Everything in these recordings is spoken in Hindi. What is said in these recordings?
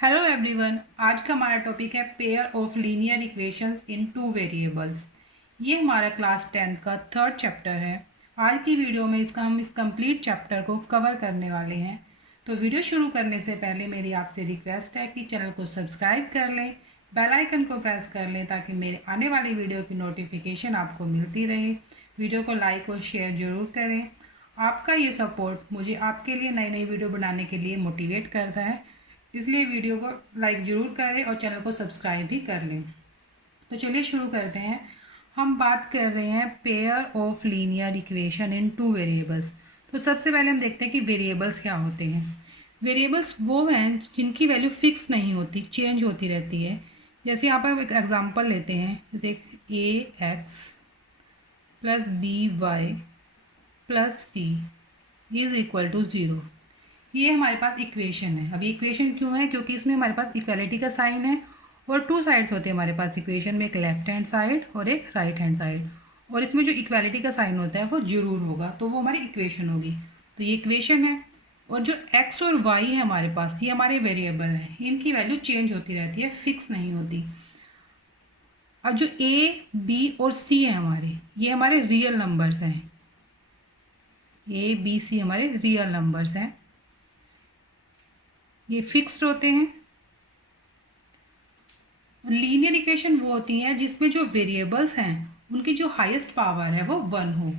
हेलो एवरीवन, आज का हमारा टॉपिक है pair of linear equations in two variables. ये हमारा क्लास 10th का थर्ड चैप्टर है। आज की वीडियो में हम इस कंप्लीट चैप्टर को कवर करने वाले हैं। तो वीडियो शुरू करने से पहले मेरी आपसे रिक्वेस्ट है कि चैनल को सब्सक्राइब कर लें, बेल आइकन को प्रेस कर लें ताकि मेरे आने वाली वीडियो की नोटिफिकेशन आपको मिलती रहे। वीडियो को लाइक और शेयर ज़रूर करें। आपका ये सपोर्ट मुझे आपके लिए नई नई वीडियो बनाने के लिए मोटिवेट करता है, इसलिए वीडियो को लाइक ज़रूर करें और चैनल को सब्सक्राइब भी कर लें। तो चलिए शुरू करते हैं। हम बात कर रहे हैं pair of linear equation in two variables. तो सबसे पहले हम देखते हैं कि वेरिएबल्स क्या होते हैं। वेरिएबल्स वो हैं जिनकी वैल्यू फिक्स नहीं होती, चेंज होती रहती है। जैसे यहाँ पर एक एग्जांपल लेते हैं, देख ax plus by plus c is equal to 0। ये हमारे पास इक्वेशन है। अब ये इक्वेशन क्यों है? क्योंकि इसमें हमारे पास इक्वालिटी का साइन है और टू साइड्स होते हैं हमारे पास इक्वेशन में, एक लेफ्ट हैंड साइड और एक राइट हैंड साइड। और इसमें जो इक्वालिटी का साइन होता है वो ज़रूर होगा, तो वो हमारी इक्वेशन होगी। तो ये इक्वेशन है। और जो x और y है हमारे पास, ये हमारे वेरिएबल हैं। इनकी वैल्यू चेंज होती रहती है, फिक्स नहीं होती। अब जो a, b और c है हमारे, ये हमारे रियल नंबर्स हैं। a, b, c हमारे रियल नंबर्स हैं, ये फिक्स्ड होते हैं। लीनियर इक्वेशन वो होती हैं जिसमें जो वेरिएबल्स हैं उनकी जो हाईएस्ट पावर है वो 1 हो।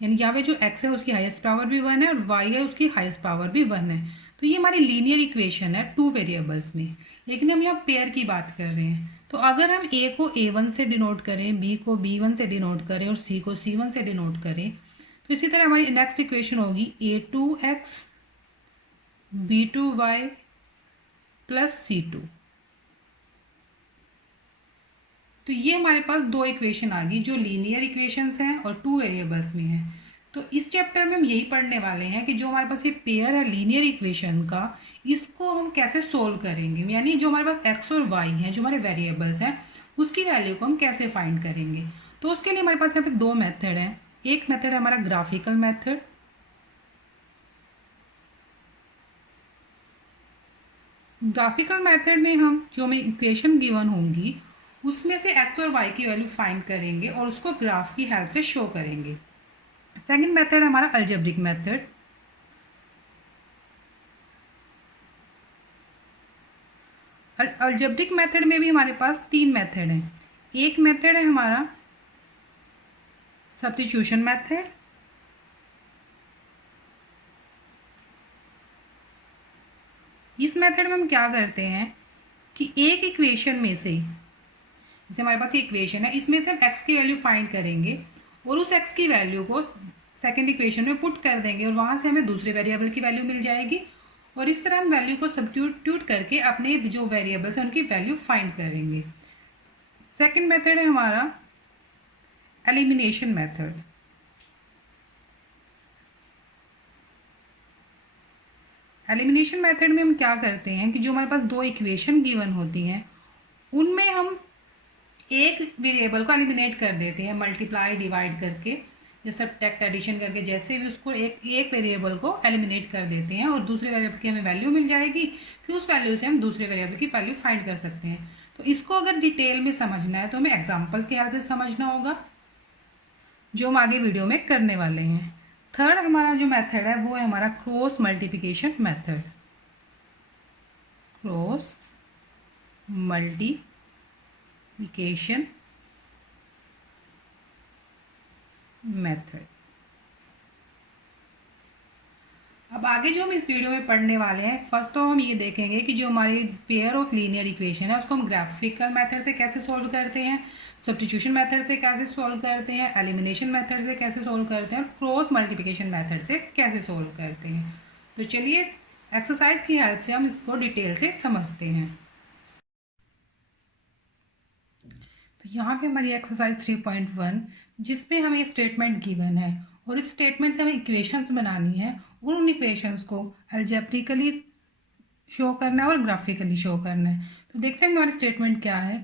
यानी यहाँ पे जो x है उसकी हाईएस्ट पावर भी 1 है और y है उसकी हाईएस्ट पावर भी 1 है। तो ये हमारी लीनियर इक्वेशन है टू वेरिएबल्स में। लेकिन हम यहाँ पेयर की बात कर रहे हैं, तो अगर हम a को a1 से डिनोट करें, b को b1 से डिनोट करें और c को c1 से डिनोट करें, तो इसी तरह हमारी नेक्स्ट इक्वेशन होगी a2x b2y प्लस c2। तो ये हमारे पास दो इक्वेशन आ गई जो लीनियर इक्वेशंस हैं और टू वेरिएबल्स में हैं। तो इस चैप्टर में हम यही पढ़ने वाले हैं कि जो हमारे पास ये पेयर है लीनियर इक्वेशन का, इसको हम कैसे सोल्व करेंगे। यानी जो हमारे पास एक्स और वाई हैं, जो हमारे वेरिएबल्स हैं, उसकी वैल्यू को हम कैसे फाइंड करेंगे। तो उसके लिए हमारे पास यहाँ पे दो मेथड हैं। एक मेथड है हमारा ग्राफिकल मेथड। ग्राफिकल मेथड में हम जो हमें इक्वेशन गिवन होंगी उसमें से एक्स और वाई की वैल्यू फाइंड करेंगे और उसको ग्राफ की हेल्प से शो करेंगे। सेकंड मेथड है हमारा अलजेब्रिक मेथड। अलजेब्रिक मेथड में भी हमारे पास तीन मेथड हैं। एक मेथड है हमारा सब्स्टिट्यूशन मेथड। इस मेथड में हम क्या करते हैं कि एक इक्वेशन में से, जैसे हमारे पास ये इक्वेशन है, इसमें से हम x की वैल्यू फाइंड करेंगे और उस x की वैल्यू को सेकंड इक्वेशन में पुट कर देंगे और वहाँ से हमें दूसरे वेरिएबल की वैल्यू मिल जाएगी। और इस तरह हम वैल्यू को सब्स्टिट्यूट करके अपने जो वेरिएबल्स हैं उनकी वैल्यू फाइंड करेंगे। सेकंड मेथड है हमारा एलिमिनेशन मेथड। एलिमिनेशन मेथड में हम क्या करते हैं कि जो हमारे पास दो इक्वेशन गिवन होती हैं उनमें हम एक वेरिएबल को एलिमिनेट कर देते हैं, मल्टीप्लाई डिवाइड करके या सब्ट्रैक्ट एडिशन करके, जैसे भी उसको एक वेरिएबल को एलिमिनेट कर देते हैं और दूसरे वेरिएबल की हमें वैल्यू मिल जाएगी। फिर उस वैल्यू से हम दूसरे वेरिएबल की वैल्यू फाइंड कर सकते हैं। तो इसको अगर डिटेल में समझना है तो हमें एग्जाम्पल की हेल्प से समझना होगा, जो हम आगे वीडियो में करने वाले हैं। थर्ड हमारा जो मेथड है वो है हमारा cross multiplication method. Cross multiplication method. अब आगे जो हम इस वीडियो में पढ़ने वाले हैं, फर्स्ट तो हम ये देखेंगे कि जो हमारी पेयर ऑफ लीनियर इक्वेशन है उसको हम ग्राफिकल मेथड से कैसे सॉल्व करते हैं, सब्स्टिट्यूशन मेथड से कैसे सॉल्व करते हैं, एलिमिनेशन मेथड से कैसे सॉल्व करते हैं और क्रॉस मल्टीप्लिकेशन मेथड से कैसे सॉल्व करते हैं। तो चलिए एक्सरसाइज की हेल्प से हम इसको डिटेल से समझते हैं। तो यहाँ पे हमारी एक्सरसाइज 3.1 जिसमें हमें स्टेटमेंट गिवन है और इस स्टेटमेंट से हमें इक्वेशंस बनानी है और उन इक्वेशंस को अलजेब्रिकली शो करना है और ग्राफिकली शो करना है। तो देखते हैं हमारी स्टेटमेंट क्या है।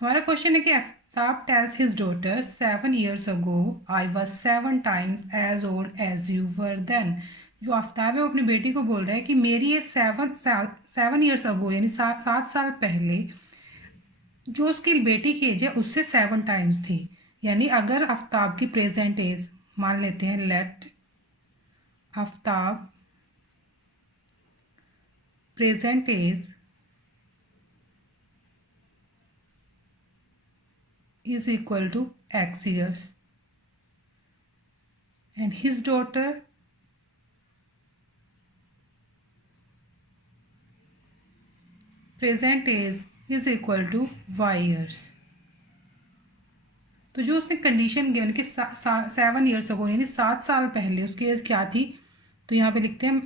हमारा क्वेश्चन है कि Aftab tells his daughter 7 years ago I was 7 times as old as you were then। जो आफ्ताब है वो अपनी बेटी को बोल रहा है कि मेरी ये 7 ईयर्स अगो यानी 7 साल पहले जो उसकी बेटी की एज है उससे 7 टाइम्स थी। यानी अगर आफ्ताब की प्रेजेंट एज मान लेते हैं, let Aftab present age is equal to x years and his daughter present age is equal to y years। तो जो उसने कंडीशन गिवन कि 7 ईयर्स अगो यानी 7 साल पहले उसकी एज क्या थी, तो यहाँ पे लिखते हैं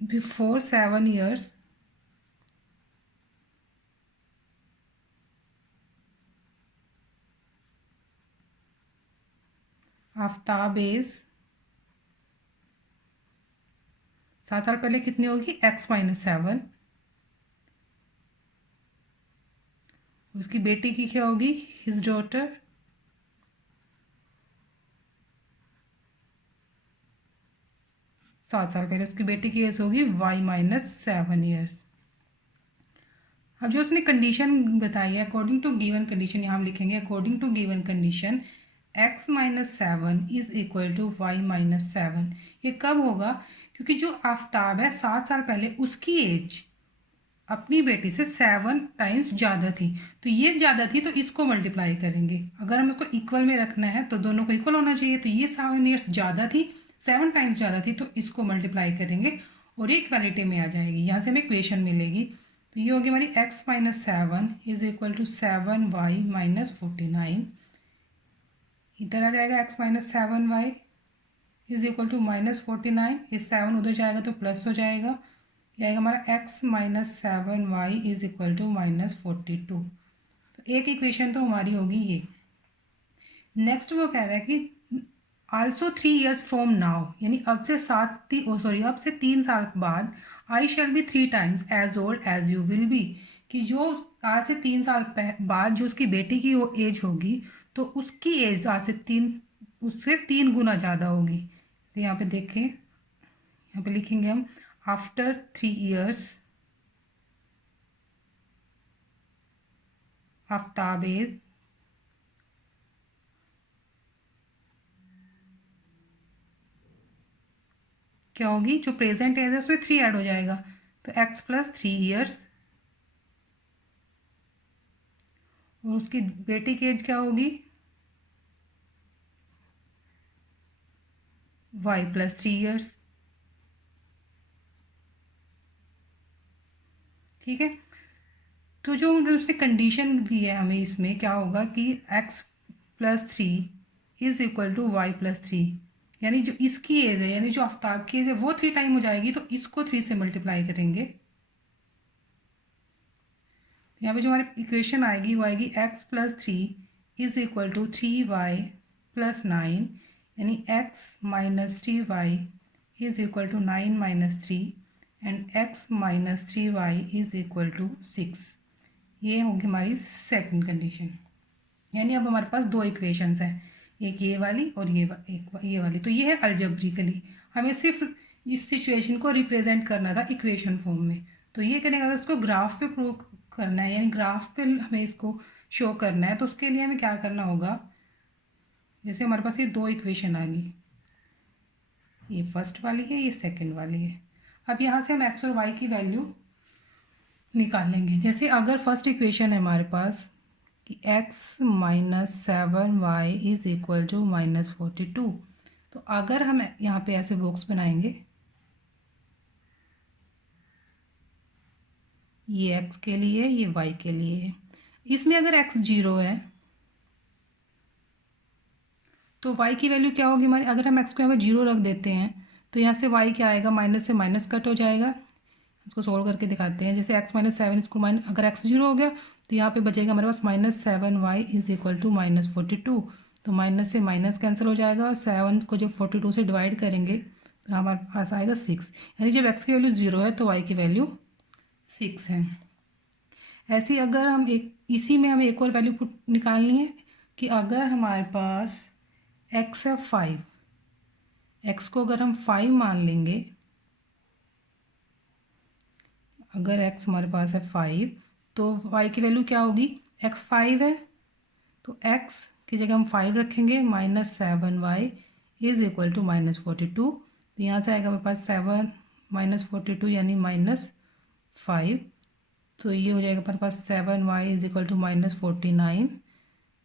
बिफोर 7 ईयर्स आफ्ताब एज 7 साल पहले कितनी होगी, x-7। उसकी बेटी की क्या होगी, हिज डॉटर सात साल पहले उसकी बेटी की एज होगी y-7 ईयर्स। अब जो उसने कंडीशन बताई है अकॉर्डिंग टू गिवन कंडीशन, यहाँ हम लिखेंगे according to given condition x-7 is equal to y-7। ये कब होगा, क्योंकि जो आफ्ताब है 7 साल पहले उसकी एज अपनी बेटी से 7 टाइम्स ज़्यादा थी, तो ये ज़्यादा थी तो इसको मल्टीप्लाई करेंगे। अगर हम इसको इक्वल में रखना है तो दोनों को इक्वल होना चाहिए, तो ये 7 ईयर्स ज़्यादा थी, 7 टाइम्स ज़्यादा थी, तो इसको मल्टीप्लाई करेंगे और ये इक्वालिटी में आ जाएगी। यहाँ से हमें इक्वेशन मिलेगी, तो ये होगी हमारी x-7 is equal to 7y-49। इधर आ जाएगा x-7y इज इक्वल टू -49, ये 7 उधर जाएगा तो प्लस हो जाएगा, ये आएगा हमारा x-7y इज इक्वल टू -42। तो एक इक्वेशन तो हमारी होगी ये। नेक्स्ट वो कह रहा है कि आल्सो 3 ईयर्स फ्रॉम नाउ, यानी अब से 3 साल बाद I shall be 3 times as old as you will be, कि जो आज से 3 साल बाद जो उसकी बेटी की वो एज होगी तो उसकी एज आज से उससे 3 गुना ज़्यादा होगी। तो यहाँ पे देखें, यहाँ पे लिखेंगे हम आफ्टर 3 ईयर्स आफ्ताब एज क्या होगी, जो प्रेजेंट एज है उसमें 3 ऐड हो जाएगा, तो x+3 ईयर्स और उसकी बेटी की एज क्या होगी y+3 ईयर्स। ठीक है, तो जो उसने कंडीशन दी है हमें इसमें क्या होगा कि x+3 is equal to y+3, यानी जो इसकी एज है यानी जो आफ्ताब की एज है वो 3 टाइम हो जाएगी, तो इसको 3 से मल्टीप्लाई करेंगे। यहाँ पे जो हमारी इक्वेशन आएगी वो आएगी x+3 is equal to 3y+9, यानी x-3y is equal to 9-3 and x-3y is equal to 6। ये होगी हमारी सेकंड कंडीशन। यानी अब हमारे पास दो इक्वेशंस हैं, एक ये वाली और ये वाली। तो ये है अलजेब्रिकली, हमें सिर्फ इस सिचुएशन को रिप्रेजेंट करना था इक्वेशन फॉर्म में। तो ये करेंगे, अगर इसको ग्राफ पे प्रूव करना है यानी ग्राफ पे हमें इसको शो करना है, तो उसके लिए हमें क्या करना होगा, जैसे हमारे पास ये दो इक्वेशन आ गई, ये फर्स्ट वाली है ये सेकंड वाली है। अब यहाँ से हम x और y की वैल्यू निकालेंगे। जैसे अगर फर्स्ट इक्वेशन है हमारे पास कि x-7y इज इक्वल टू -42, तो अगर हम यहाँ पे ऐसे बॉक्स बनाएंगे, ये x के लिए ये y के लिए है, इसमें अगर x 0 है तो y की वैल्यू क्या होगी हमारी, अगर हम x को यहाँ पे 0 रख देते हैं तो यहाँ से y क्या आएगा, माइनस से माइनस कट हो जाएगा। इसको सोल्व करके दिखाते हैं, जैसे x-7 इसको अगर x 0 हो गया तो यहाँ पे बचेगा हमारे पास -7y इज इक्वल टू -42, तो माइनस से माइनस कैंसिल हो जाएगा और 7 को जब 42 से डिवाइड करेंगे तो हमारे पास आएगा 6, यानी जब x की वैल्यू 0 है तो y की वैल्यू 6 है। ऐसे ही अगर हम इसी में हमें एक और वैल्यू निकालनी है कि अगर हमारे पास x है 5 एक्स को अगर हम 5 मान लेंगे, अगर एक्स हमारे पास है 5 तो वाई की वैल्यू क्या होगी, एक्स 5 है तो एक्स की जगह हम 5 रखेंगे, -7y इज इक्वल टू -42। तो यहाँ से आएगा हमारे पास 7 -42 यानी -5। तो ये हो जाएगा हमारे पास 7y इज इक्वल टू -49।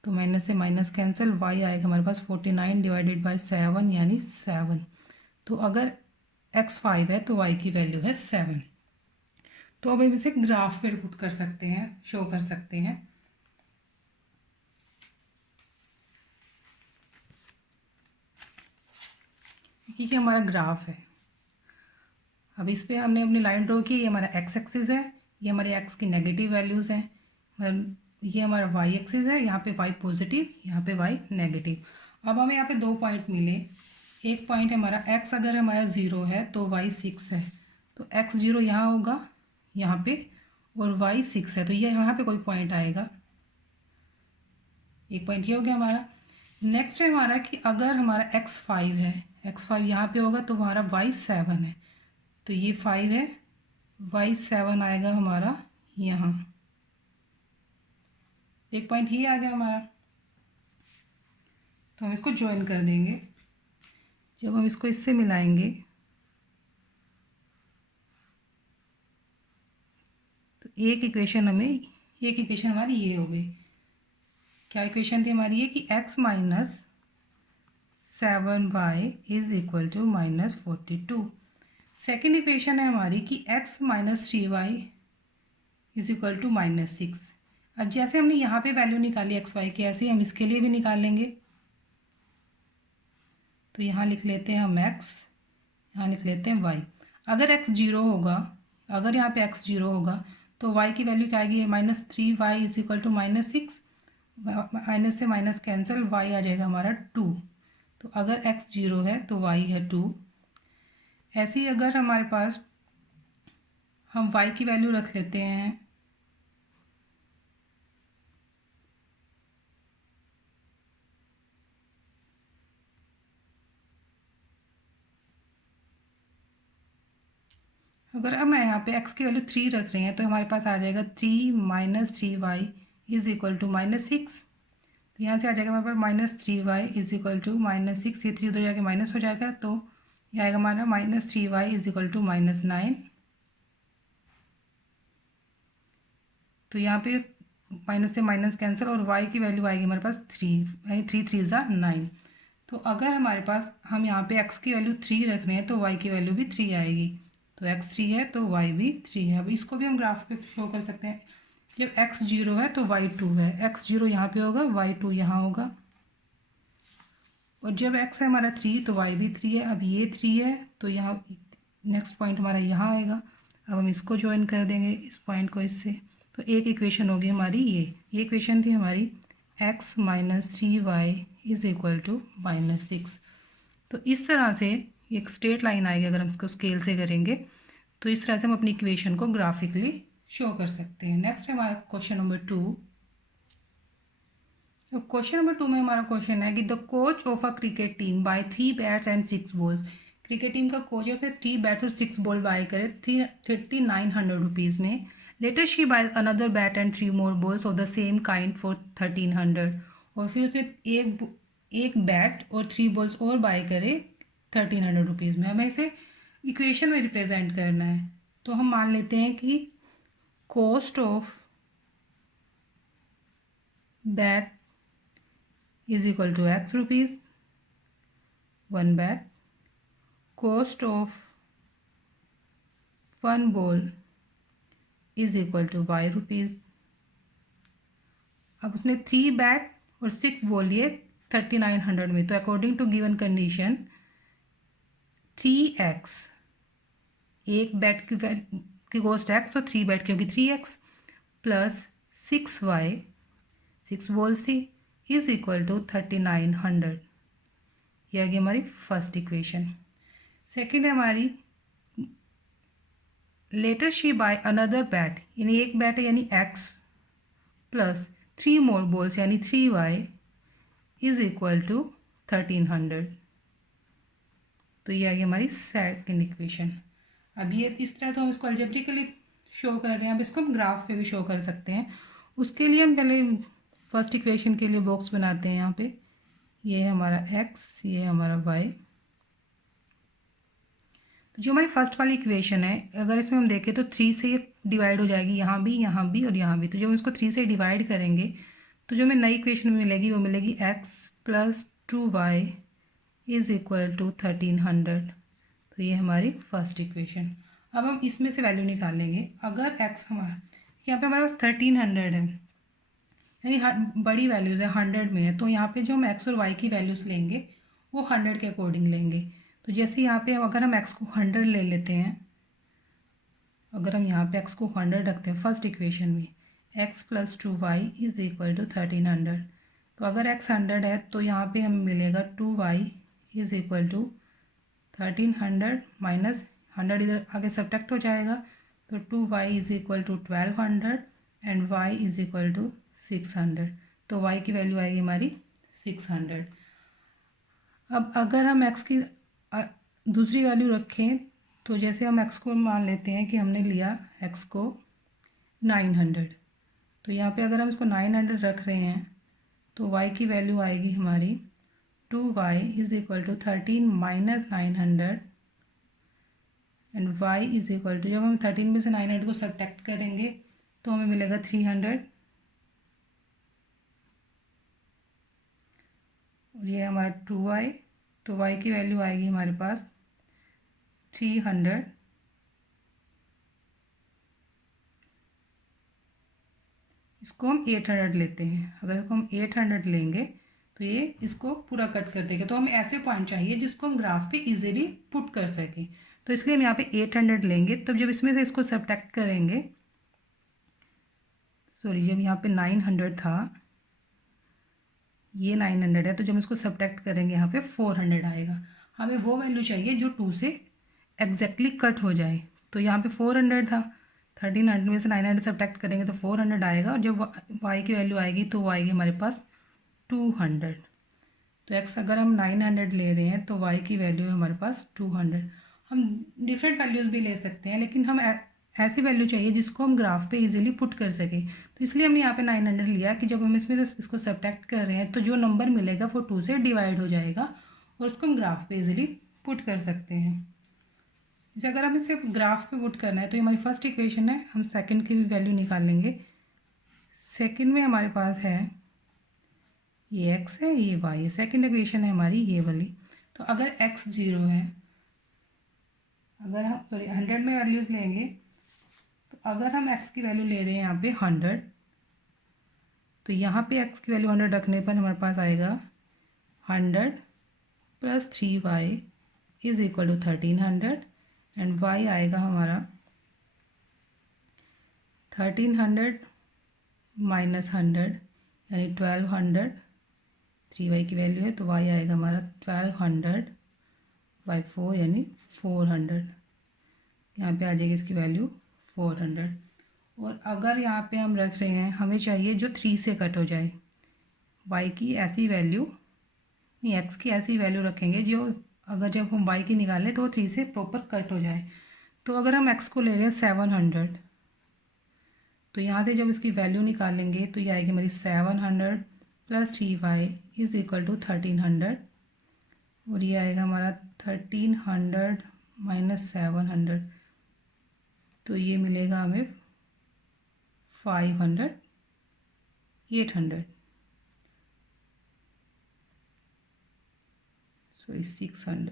तो माइनस से माइनस कैंसिल, y आएगा हमारे पास 49 डिवाइडेड बाय 7 यानी 7। तो अगर x 5 है तो y की वैल्यू है 7। तो अब हम इसे ग्राफ पे पुट कर सकते हैं, शो कर सकते हैं। ठीक है, हमारा ग्राफ है। अब इस पे हमने अपनी लाइन ड्रॉ की, ये हमारा एक्स एक्सिस है, ये हमारे एक्स की नेगेटिव वैल्यूज़ हैं, मतलब ये हमारा वाई एक्सिस है, यहाँ पे वाई पॉजिटिव, यहाँ पे वाई नेगेटिव। अब हमें यहाँ पे 2 पॉइंट मिले। एक पॉइंट है हमारा एक्स अगर हमारा 0 है तो वाई 6 है, तो एक्स 0 यहाँ होगा यहाँ पे, और वाई 6 है तो ये यहाँ पे कोई पॉइंट आएगा। एक पॉइंट ये हो गया हमारा। नेक्स्ट है हमारा कि अगर हमारा एक्स 5 है, एक्स 5 यहाँ पे होगा तो हमारा वाई 7 है, तो ये 5 है, वाई 7 आएगा हमारा यहाँ। एक पॉइंट ये आ गया हमारा, तो हम इसको ज्वाइन कर देंगे। जब हम इसको इससे मिलाएंगे तो एक इक्वेशन हमारी ये हो गई। क्या इक्वेशन थी हमारी ये कि x minus 7y is equal to -42। Second equation है हमारी कि x minus 3y is equal to -6। अब जैसे हमने यहाँ पे वैल्यू निकाली एक्स वाई की, ऐसे ही हम इसके लिए भी निकाल लेंगे। तो यहाँ लिख लेते हैं हम x, यहाँ लिख लेते हैं y। अगर x 0 होगा, अगर यहाँ पे x 0 होगा तो y की वैल्यू क्या आएगी, -3y is equal to -6, minus से माइनस कैंसिल, y आ जाएगा हमारा 2। तो अगर x 0 है तो y है 2। ऐसे ही अगर हमारे पास हम y की वैल्यू रख लेते हैं, अगर अब मैं यहाँ पे x की वैल्यू 3 रख रहे हैं तो हमारे पास आ जाएगा 3 minus 3y is equal to -6। तो यहाँ से आ जाएगा हमारे पास -3y इज इक्वल टू -6, ये 3 उधर जाके माइनस हो जाएगा, तो ये आएगा हमारा -3y इज इक्वल टू -9। तो यहाँ पे माइनस से माइनस कैंसिल और y की वैल्यू आएगी हमारे पास 3, यानी 3 3 ज़ा 9। तो अगर हमारे पास हम यहाँ पे x की वैल्यू 3 रख रहे हैं तो y की वैल्यू भी 3 आएगी। तो x 3 है तो y भी 3 है। अब इसको भी हम ग्राफ पे शो कर सकते हैं। जब x 0 है तो y 2 है, x 0 यहाँ पे होगा, y 2 यहाँ होगा। और जब x है हमारा 3 तो y भी 3 है। अब ये 3 है तो यहाँ नेक्स्ट पॉइंट हमारा यहाँ आएगा। अब हम इसको ज्वाइन कर देंगे, इस पॉइंट को इससे। तो एक इक्वेशन होगी हमारी ये इक्वेशन थी हमारी x minus 3y is equal to -6। तो इस तरह से एक स्ट्रेट लाइन आएगी अगर हम इसको स्केल से करेंगे, तो इस तरह से हम अपनी इक्वेशन को ग्राफिकली शो कर सकते हैं। नेक्स्ट है हमारा क्वेश्चन नंबर 2। तो क्वेश्चन नंबर 2 में हमारा क्वेश्चन है कि the coach of a cricket team buy 3 bats and 6 balls. Cricket team का कोच है, उसने 3 बैट्स और 6 बॉल बाय करे 3900 रुपीज़ में। Later she buy another bat and 3 more balls of the same kind for 1300। और फिर उसने एक बैट और 3 बॉल्स और बाय करे 1300 रुपीज़ में। हमें इसे इक्वेशन में रिप्रेजेंट करना है, तो हम मान लेते हैं कि cost of bat is equal to x rupees, 1 bat, cost of 1 ball is equal to y rupees। अब उसने 3 बैट और 6 बॉल लिए 3900 में, तो according to given condition 3x, एक बैट की कॉस्ट x तो 3 बैट की होगी 3x प्लस 6y, 6 बॉल्स थी, इज इक्वल टू 3900। ये आ गई हमारी फर्स्ट इक्वेशन। सेकेंड है हमारी later she buy another bat, यानी एक बैट है यानी x प्लस 3 मोर बॉल्स यानी 3y इज इक्वल टू 1300। तो ये आ गई हमारी सेकंड इक्वेशन। अब ये इस तरह तो हम इसको अलजेब्रिकली शो कर रहे हैं, अब इसको हम ग्राफ पे भी शो कर सकते हैं। उसके लिए हम पहले फर्स्ट इक्वेशन के लिए बॉक्स बनाते हैं। यहाँ पे ये है हमारा x, ये है हमारा y। तो जो हमारी फर्स्ट वाली इक्वेशन है, अगर इसमें हम देखें तो 3 से ये डिवाइड हो जाएगी, यहाँ भी और यहाँ भी। तो जब हम इसको 3 से डिवाइड करेंगे तो जो हमें नई इक्वेशन मिलेगी वो मिलेगी x + 2y is equal to 1300। तो ये हमारी फर्स्ट इक्वेशन। अब हम इसमें से वैल्यू निकालेंगे। अगर x हमारा यहाँ पे हमारे पास 1300 है, यानी बड़ी वैल्यूज़ है, 100 में है, तो यहाँ पे जो हम x और y की वैल्यूज़ लेंगे वो 100 के अकॉर्डिंग लेंगे। तो जैसे यहाँ पे अगर हम x को 100 ले लेते हैं, अगर हम यहाँ पे x को 100 रखते हैं फर्स्ट इक्वेशन में, x + 2y is equal to 1300। तो अगर x 100 है तो यहाँ पे हमें मिलेगा 2y is equal to 1300 minus 100 इधर आगे सब्ट्रैक्ट हो जाएगा, तो 2y is equal to 1200 and y is equal to 600। तो y की वैल्यू आएगी हमारी 600। अब अगर हम x की दूसरी वैल्यू रखें, तो जैसे हम x को मान लेते हैं कि हमने लिया x को 900, तो यहाँ पे अगर हम इसको 900 रख रहे हैं तो y की वैल्यू आएगी हमारी 2y is equal to 13 minus 900 and y is equal to, जब हम 13 में से 900 को सब्ट्रैक्ट करेंगे तो हमें मिलेगा 300, और ये हमारा 2y। तो y की वैल्यू आएगी हमारे पास 300। इसको हम 800 लेते हैं। अगर इसको हम 800 लेंगे तो ये इसको पूरा कट कर देगा। तो हमें ऐसे पॉइंट चाहिए जिसको हम ग्राफ पे इजीली पुट कर सकें, तो इसलिए हम यहाँ पे 800 लेंगे। तब जब इसमें से इसको सब्ट्रैक्ट करेंगे, सॉरी, जब यहाँ पे 900 था, ये 900 है, तो जब इसको सब्ट्रैक्ट करेंगे यहाँ पे 400 आएगा। हमें वो वैल्यू चाहिए जो 2 से एग्जैक्टली कट हो जाए। तो यहाँ पे 400 था, 1300 में से 900 सब्ट्रैक्ट करेंगे तो 400 आएगा, और जब y की वैल्यू आएगी तो वो आएगी हमारे पास 200। तो x अगर हम 900 ले रहे हैं तो y की वैल्यू है हमारे पास 200। हम डिफरेंट वैल्यूज़ भी ले सकते हैं, लेकिन हम ऐसी वैल्यू चाहिए जिसको हम ग्राफ पे इजीली पुट कर सकें। तो इसलिए हमने यहाँ पे 900 लिया कि जब हम इसमें इसको सब्ट्रैक्ट कर रहे हैं तो जो नंबर मिलेगा वो 2 से डिवाइड हो जाएगा और उसको हम ग्राफ पे इजीली पुट कर सकते हैं। जैसे अगर हमें सिर्फ ग्राफ पे पुट करना है तो ये हमारी फर्स्ट इक्वेशन है, हम सेकंड की भी वैल्यू निकाल लेंगे। सेकंड में हमारे पास है ये x है, ये y है। सेकंड इक्वेशन है हमारी ये वाली। तो अगर x 0 है, अगर हम 100 में वैल्यूज़ लेंगे, तो अगर हम x की वैल्यू ले रहे हैं यहाँ पे 100, तो यहाँ पे x की वैल्यू 100 रखने पर हमारे पास आएगा 100 + 3y is equal to 1300 and y आएगा हमारा 1300 माइनस 100 यानी 1200। 3y की वैल्यू है तो y आएगा हमारा 1200/4 यानी 400। यहाँ पे आ जाएगी इसकी वैल्यू 400। और अगर यहाँ पे हम रख रहे हैं, हमें चाहिए जो 3 से कट हो जाए, y की ऐसी वैल्यू नहीं, x की ऐसी वैल्यू रखेंगे जो अगर जब हम y की निकालें तो 3 से प्रॉपर कट हो जाए। तो अगर हम x को ले रहे हैं 700, तो यहाँ से जब इसकी वैल्यू निकालेंगे तो ये आएगी हमारी 700 + 3y इज़ इक्वल टू 1300, और ये आएगा हमारा 1300 माइनस 700, तो ये मिलेगा हमें 800। सॉरी 600।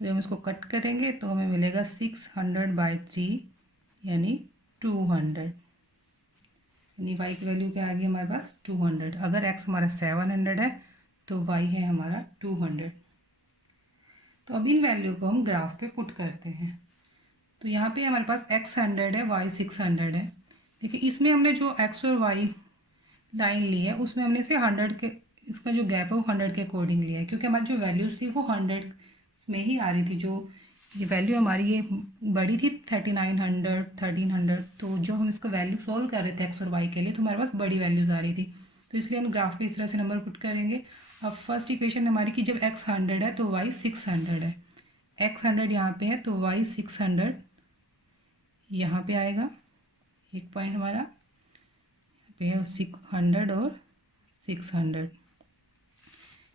जब हम इसको कट करेंगे तो हमें मिलेगा 600/3 यानी 200, यानी y की वैल्यू क्या आ गई हमारे पास 200। अगर x हमारा 700 है तो y है हमारा 200। तो अब इन वैल्यू को हम ग्राफ पे पुट करते हैं। तो यहाँ पे हमारे पास x 100 है, y 600 है। देखिए इसमें हमने जो x और y लाइन ली है उसमें हमने से 100 के, इसका जो गैप है वो 100 के अकॉर्डिंग लिया है, क्योंकि हमारी जो वैल्यूज़ थी वो 100 में ही आ रही थी। जो ये वैल्यू हमारी ये बड़ी थी 3900 1300, तो जो हम इसका वैल्यू सॉल्व कर रहे थे x और y के लिए तो हमारे पास बड़ी वैल्यूज़ आ रही थी। तो इसलिए हम ग्राफ पे इस तरह से नंबर पुट करेंगे। अब फर्स्ट इक्वेशन हमारी कि जब x 100 है तो y 600 है, x 100 यहाँ पे है तो y 600 यहाँ पे आएगा। एक पॉइंट हमारा यहाँ पे है 600 और 600।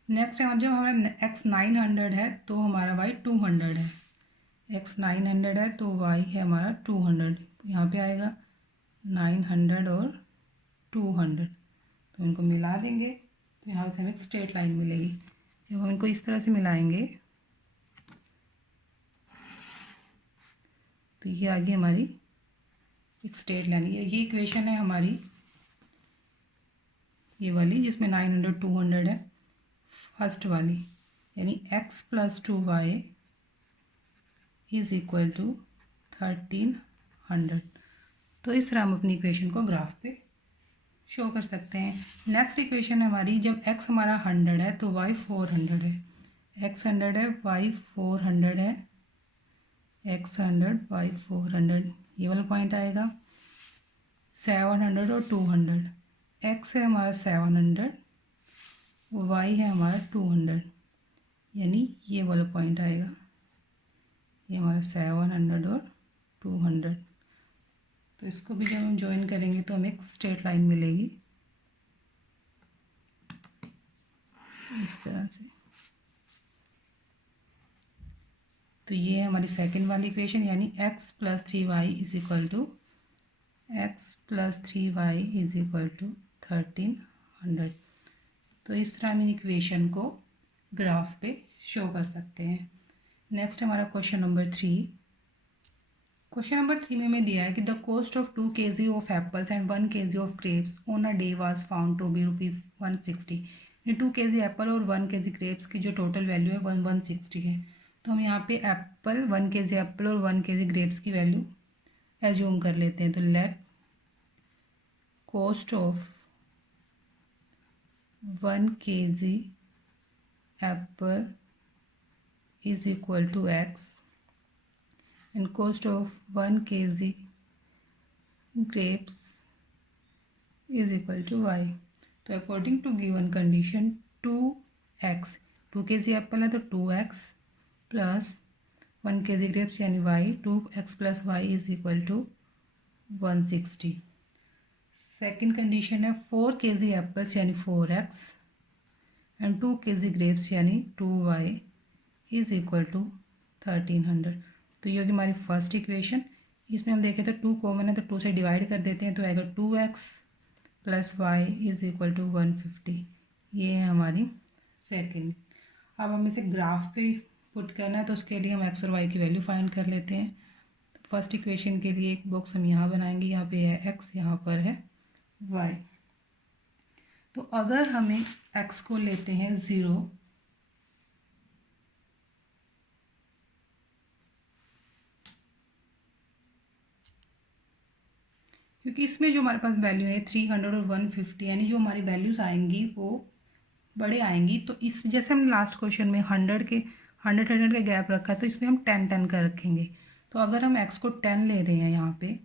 नेक्स्ट है जब हमारा x 900 है तो हमारा y 200 है, x 900 है तो y है हमारा 200, यहाँ पे आएगा 900 और 200। तो इनको मिला देंगे तो यहाँ से हमें एक स्ट्रेट लाइन मिलेगी। जब हम इनको इस तरह से मिलाएंगे तो ये आ गई हमारी एक स्ट्रेट लाइन। ये इक्वेशन है हमारी ये वाली जिसमें 900 200 है, फर्स्ट वाली, यानी x + 2y is equal to 1300। तो इस तरह हम अपनी इक्वेशन को ग्राफ पे शो कर सकते हैं। नेक्स्ट इक्वेशन है हमारी जब x हमारा 100 है तो y 400 है, x 100 है y 400 है, x 100 y 400, ये वाला पॉइंट आएगा। 700 और 200, x है हमारा 700, y है हमारा 200, यानी ये वाला पॉइंट आएगा, ये हमारा 700 और 200। तो इसको भी जब हम ज्वाइन करेंगे तो हमें एक स्ट्रेट लाइन मिलेगी इस तरह से। तो ये है हमारी सेकंड वाली इक्वेशन, यानी x + 3y is equal to 1300। तो इस तरह हम इक्वेशन को ग्राफ पे शो कर सकते हैं। नेक्स्ट हमारा क्वेश्चन नंबर 3। क्वेश्चन नंबर 3 में हमें दिया है कि the cost of 2 kg of apples and 1 kg of grapes on a day was found to be ₹160। 2 kg apple और 1 kg ग्रेप्स की जो टोटल वैल्यू है 160 है। तो हम यहाँ पे एप्पल 1 kg एप्पल और 1 kg ग्रेप्स की वैल्यू एज्यूम कर लेते हैं। तो let cost of 1 kg apple is equal to x and cost of 1 kg grapes is equal to y। तो according to given condition 2x 2 kg apple है तो 2x प्लस 1 kg ग्रेप्स यानी y 2x + y is equal to 160। Second condition है 4 kg एप्पल्स यानी 4x एंड 2 kg ग्रेप्स यानी 2y इज इक्वल टू 1300। तो ये होगी हमारी फर्स्ट इक्वेशन। इसमें हम देखें तो 2 कॉमन है तो 2 से डिवाइड कर देते हैं तो आएगा 2x + y is equal to 150। ये है हमारी सेकंड। अब हम इसे ग्राफ पे पुट करना है तो उसके लिए हम x और y की वैल्यू फाइंड कर लेते हैं। तो फर्स्ट इक्वेशन के लिए एक बॉक्स हम यहाँ बनाएंगे, यहाँ पे है x, यहाँ पर है y। तो अगर हमें x को लेते हैं 0, क्योंकि इसमें जो हमारे पास वैल्यू है 300 और 150, यानी जो हमारी वैल्यूज़ आएंगी वो बड़े आएंगी। तो इस जैसे हम लास्ट क्वेश्चन में 100 का गैप रखा है तो इसमें हम 10 का रखेंगे। तो अगर हम x को 10 ले रहे हैं यहाँ पे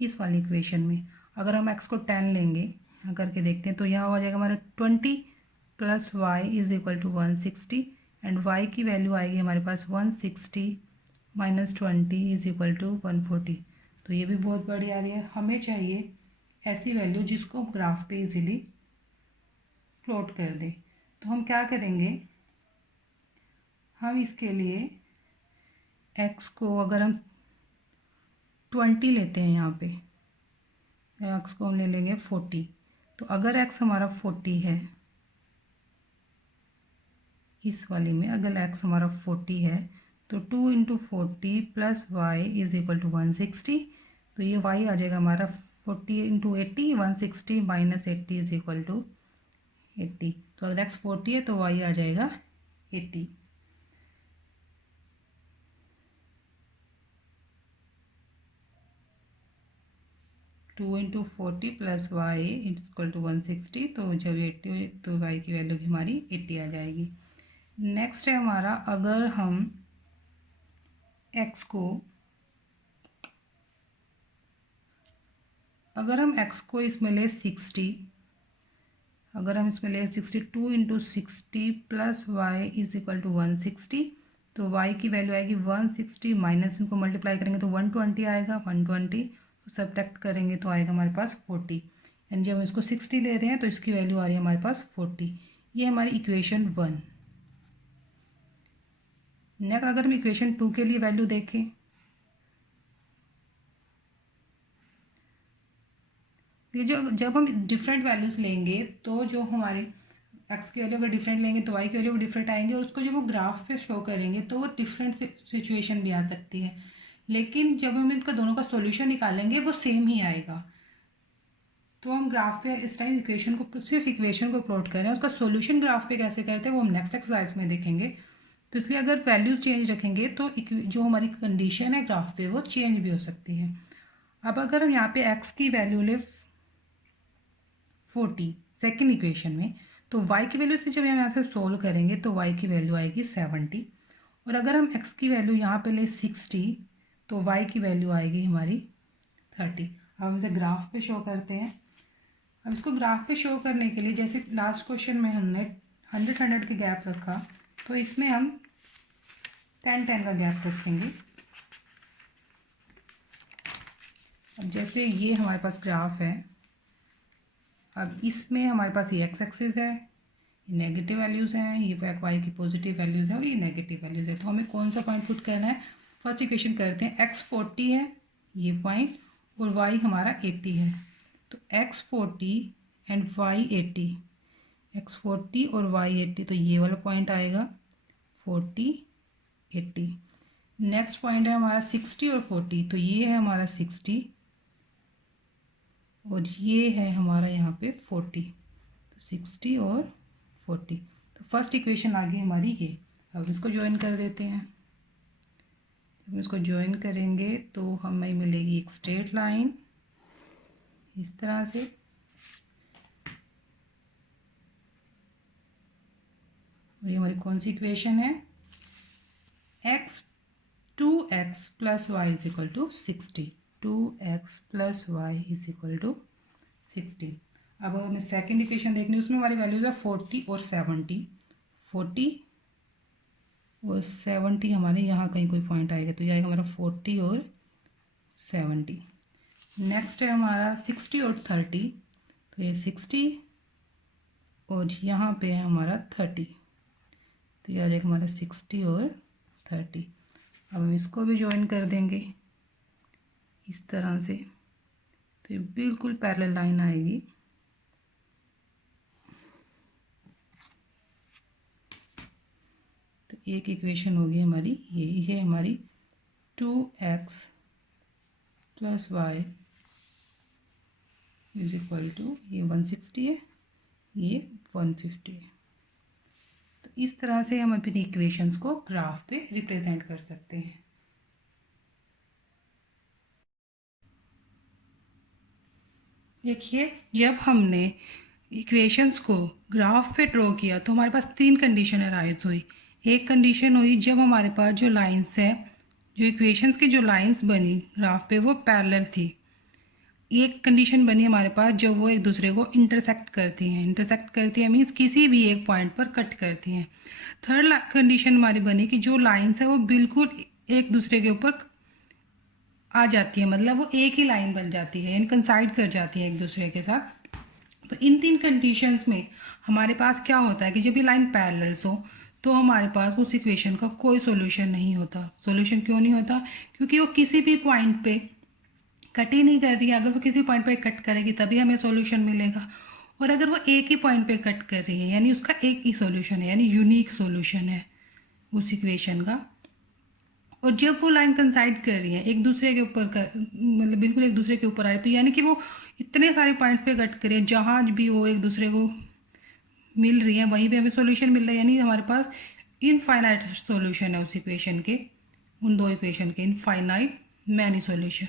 इस वाली इक्वेशन में, अगर हम x को 10 लेंगे यहाँ करके देखते हैं तो यहाँ हो जाएगा हमारा 20 + y is equal to 160 and y की वैल्यू आएगी हमारे पास 160 - 20 इज इक्वल टू 140। तो ये भी बहुत बड़ी आ रही है। हमें चाहिए ऐसी वैल्यू जिसको ग्राफ पे इजीली प्लॉट कर दें। तो हम क्या करेंगे, हम इसके लिए x को अगर हम 20 लेते हैं यहाँ पे, x को हम ले लेंगे 40। तो अगर x हमारा 40 है इस वाली में, अगर x हमारा 40 है तो 2 × 40 + y इज इक्वल टू 160। तो ये y आ जाएगा हमारा 40 × 80 160 - 80 इज इक्वल टू 80। तो अगर x 40 है तो y आ जाएगा 80। Two × 40 + y is equal to 160। तो जब 80 तो y की वैल्यू भी हमारी 80 आ जाएगी। नेक्स्ट है हमारा, अगर हम x को इसमें ले 60, अगर हम इसमें ले 62 into 60 plus y is equal to 160, तो y की वैल्यू आएगी 160 माइनस इनको मल्टीप्लाई करेंगे तो 120 आएगा, 120 तो सब्ट्रैक्ट करेंगे तो आएगा हमारे पास 40। एंड जब हम इसको 60 ले रहे हैं तो इसकी वैल्यू आ रही है हमारे पास 40। ये हमारी इक्वेशन 1। नेक्स्ट अगर हम इक्वेशन 2 के लिए वैल्यू देखें, ये जो जब हम डिफरेंट वैल्यूज़ लेंगे तो जो हमारे एक्स की वैल्यू अगर डिफरेंट लेंगे तो वाई की वैल्यू डिफरेंट आएंगे, और उसको जब वो ग्राफ पे शो करेंगे तो वो डिफरेंट सिचुएशन भी आ सकती है। लेकिन जब हम इनका दोनों का सॉल्यूशन निकालेंगे वो सेम ही आएगा। तो हम ग्राफ पे इस टाइम इक्वेशन को सिर्फ इक्वेशन को प्लॉट करें, उसका सॉल्यूशन ग्राफ पे कैसे करते हैं वो हम नेक्स्ट एक्सरसाइज में देखेंगे। तो इसलिए अगर वैल्यूज चेंज रखेंगे तो जो हमारी कंडीशन है ग्राफ पे वो चेंज भी हो सकती है। अब अगर हम यहाँ पे एक्स की वैल्यू ले 40 सेकेंड इक्वेशन में, तो y की वैल्यू से जब हम यहाँ से सोल्व करेंगे तो y की वैल्यू आएगी 70। और अगर हम x की वैल्यू यहाँ पे ले 60 तो y की वैल्यू आएगी हमारी 30। अब हम इसे ग्राफ पे शो करते हैं। अब इसको ग्राफ पे शो करने के लिए जैसे लास्ट क्वेश्चन में हमने 100 के गैप रखा, तो इसमें हम 10 का गैप रखेंगे। अब जैसे ये हमारे पास ग्राफ है, अब इसमें हमारे पास ये एक्स एक्सिस है, ये नेगेटिव वैल्यूज़ हैं, ये वाई की पॉजिटिव वैल्यूज़ हैं और ये नेगेटिव वैल्यूज़ है। तो हमें कौन सा पॉइंट पुट करना है? फर्स्ट इक्वेशन करते हैं, एक्स 40 है ये पॉइंट और वाई हमारा 80 है। तो एक्स 40 एंड वाई 80, एक्स 40 और वाई 80, तो ये वाला पॉइंट आएगा 40 80। नेक्स्ट पॉइंट है हमारा 60 और 40, तो ये है हमारा 60 और ये है हमारा यहाँ पे 40, तो 60 और 40। तो फर्स्ट इक्वेशन आ गई हमारी ये। अब इसको ज्वाइन कर देते हैं। जब इसको ज्वाइन करेंगे तो हमें मिलेगी एक स्ट्रेट लाइन इस तरह से, और ये हमारी कौन सी इक्वेशन है? x 2x plus y is equal to 60, 2x plus y is equal to 60। अब हमें सेकेंड इक्वेशन देखनी है, उसमें हमारी वैल्यूज है 40 और 70। 40 और 70 हमारे यहाँ कहीं कोई पॉइंट आएगा, तो ये आएगा हमारा 40 और 70। नेक्स्ट है हमारा 60 और 30, तो ये 60 और यहाँ पे है हमारा 30, तो ये आ जाएगा हमारा 60 और 30। अब हम इसको भी ज्वाइन कर देंगे इस तरह से, तो ये बिल्कुल पैरेलल लाइन आएगी। तो एक इक्वेशन होगी हमारी, यही है हमारी 2x plus y is equal to, ये 160 है, ये 150 है। तो इस तरह से हम अपनी इक्वेशंस को ग्राफ पे रिप्रेजेंट कर सकते हैं। देखिए, जब हमने इक्वेशंस को ग्राफ पे ड्रॉ किया तो हमारे पास तीन कंडीशन अराइज हुई। एक कंडीशन हुई जब हमारे पास जो लाइंस है, जो इक्वेशंस की जो लाइंस बनी ग्राफ पे वो पैरेलल थी। एक कंडीशन बनी हमारे पास जब वो एक दूसरे को इंटरसेक्ट करती हैं मीन्स किसी भी एक पॉइंट पर कट करती हैं। थर्ड कंडीशन हमारी बनी कि जो लाइंस है वो बिल्कुल एक दूसरे के ऊपर आ जाती है, मतलब वो एक ही लाइन बन जाती है, यानी कंसाइड कर जाती है एक दूसरे के साथ। तो इन तीन कंडीशंस में हमारे पास क्या होता है कि जब ये लाइन पैरेलल्स हो तो हमारे पास उस इक्वेशन का कोई सॉल्यूशन नहीं होता। सॉल्यूशन क्यों नहीं होता? क्योंकि वो किसी भी पॉइंट पे कट ही नहीं कर रही है। अगर वो किसी पॉइंट पे कट करेगी तभी हमें सॉल्यूशन मिलेगा, और अगर वो एक ही पॉइंट पे कट कर रही है यानी उसका एक ही सॉल्यूशन है, यानी यूनिक सॉल्यूशन है उस इक्वेशन का। और जब वो लाइन कंसाइड कर रही है एक दूसरे के ऊपर मतलब बिल्कुल एक दूसरे के ऊपर आ रही है, तो यानी कि वो इतने सारे पॉइंट्स पे कट कर रही है, जहाँ भी वो एक दूसरे को मिल रही है वहीं पे हमें सॉल्यूशन मिल रहा है, यानी हमारे पास इनफाइनाइट सॉल्यूशन है उस इक्वेशन के, उन दो इक्वेशन के इनफाइनाइट मैनी सॉल्यूशन।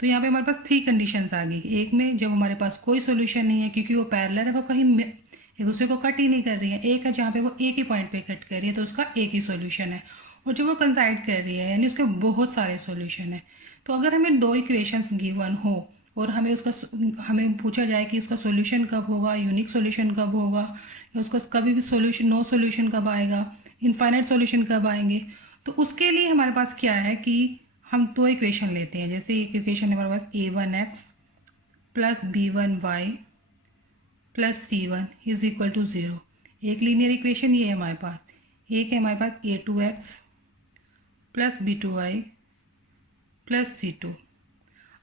तो यहाँ पे हमारे पास थ्री कंडीशंस आ गई। एक में जब हमारे पास कोई सॉल्यूशन नहीं है क्योंकि वो पैरेलल है, वो कहीं एक दूसरे को कट ही नहीं कर रही है। एक है जहाँ पे वो एक ही पॉइंट पे कट कर रही है तो उसका एक ही सॉल्यूशन है, और जब वो कंसाइड कर रही है यानी उसके बहुत सारे सॉल्यूशन है। तो अगर हमें दो इक्वेशंस गिवन हो और हमें पूछा जाए कि उसका सॉल्यूशन कब होगा, यूनिक सॉल्यूशन कब होगा, या उसका कभी भी सॉल्यूशन नो सॉल्यूशन कब आएगा, इनफाइनाइट सॉल्यूशन कब आएंगे, तो उसके लिए हमारे पास क्या है कि हम दो इक्वेशन लेते हैं। जैसे एक इक्वेशन है हमारे पास a1x plus b1y plus c1 is equal to 0। एक लीनियर इक्वेशन ये है हमारे पास। एक है हमारे पास a2x plus b2y plus c2।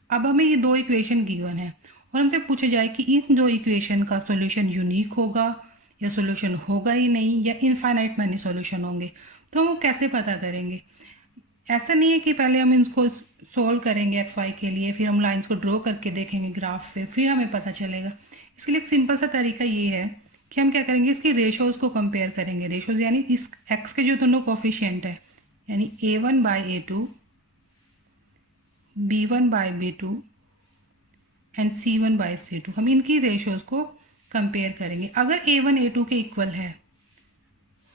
अब हमें ये दो इक्वेशन गिवन है और हमसे पूछा जाए कि इन दो इक्वेशन का सॉल्यूशन यूनिक होगा या सॉल्यूशन होगा ही नहीं, या इनफाइनाइट मैनी सॉल्यूशन होंगे। तो हम वो कैसे पता करेंगे? ऐसा नहीं है कि पहले हम इसको सोल्व करेंगे एक्स वाई के लिए, फिर हम लाइंस को ड्रॉ करके देखेंगे ग्राफ पे, फिर हमें पता चलेगा। इसके लिए एक सिंपल सा तरीका ये है कि हम क्या करेंगे, इसकी रेशोज़ को कंपेयर करेंगे। रेशोज़ यानी इस एक्स के जो दोनों कोफिशिएंट है, यानी a1/a2, b1/b2 एंड c1/c2, हम इनकी रेशोज़ को कंपेयर करेंगे। अगर a1 a2 के इक्वल है,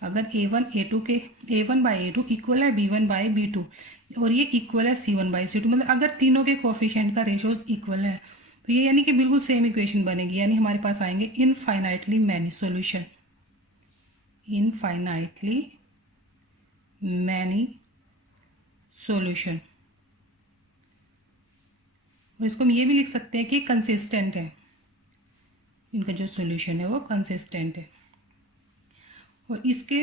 अगर a1/a2 इक्वल है b1/b2 और ये इक्वल है c1/c2, मतलब अगर तीनों के कोफिशिएंट का रेशोज इक्वल है, तो ये यानी कि बिल्कुल सेम इक्वेशन बनेगी। यानी हमारे पास आएंगे infinitely many solution, infinitely many solution. और इसको हम ये भी लिख सकते हैं कि कंसिस्टेंट है, इनका जो सॉल्यूशन है वो कंसिस्टेंट है। और इसको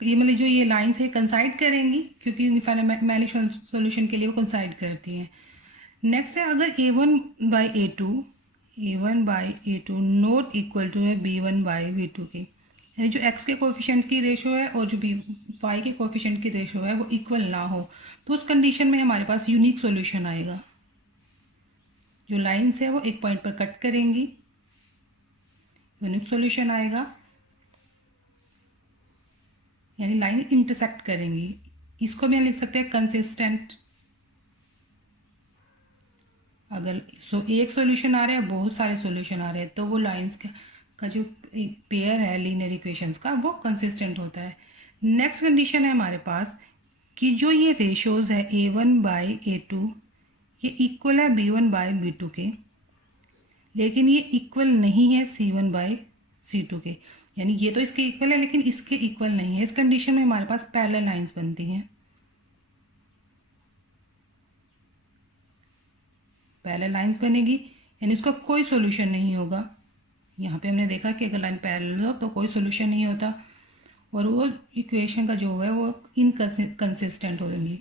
ये मतलब जो ये लाइंस है कंसाइड करेंगी, क्योंकि मैनी सॉल्यूशन के लिए वो कंसाइड करती हैं। नेक्स्ट है, अगर a1/a2 नॉट इक्वल टू है b1/b2 की, यानी जो x के कोफिशिएंट की रेशो है और जो y के कोफिशिएंट की रेशो है वो इक्वल ना हो, तो उस कंडीशन में हमारे पास यूनिक सॉल्यूशन आएगा। जो लाइंस है वो एक पॉइंट पर कट करेंगी, यूनिक सॉल्यूशन आएगा, यानी लाइन इंटरसेक्ट करेंगी। इसको भी हम लिख सकते हैं कंसिस्टेंट। अगर एक सॉल्यूशन आ रहा है, बहुत सारे सॉल्यूशन आ रहे हैं, तो वो लाइंस का जो पेयर है लीनियर इक्वेशंस का, वो कंसिस्टेंट होता है। नेक्स्ट कंडीशन है हमारे पास कि जो ये रेशोज़ है a1/a2, ये इक्वल है b1/b2 के, लेकिन ये इक्वल नहीं है c1/c2 के। यानी ये तो इसके इक्वल है लेकिन इसके इक्वल नहीं है। इस कंडीशन में हमारे पास पैरेलल लाइंस बनती हैं, पैरेलल लाइंस बनेगी, यानी इसका कोई सॉल्यूशन नहीं होगा। यहाँ पे हमने देखा कि अगर लाइन पैरेलल हो तो कोई सॉल्यूशन नहीं होता, और वो इक्वेशन का जो है वो इनकंसिस्टेंट होगी,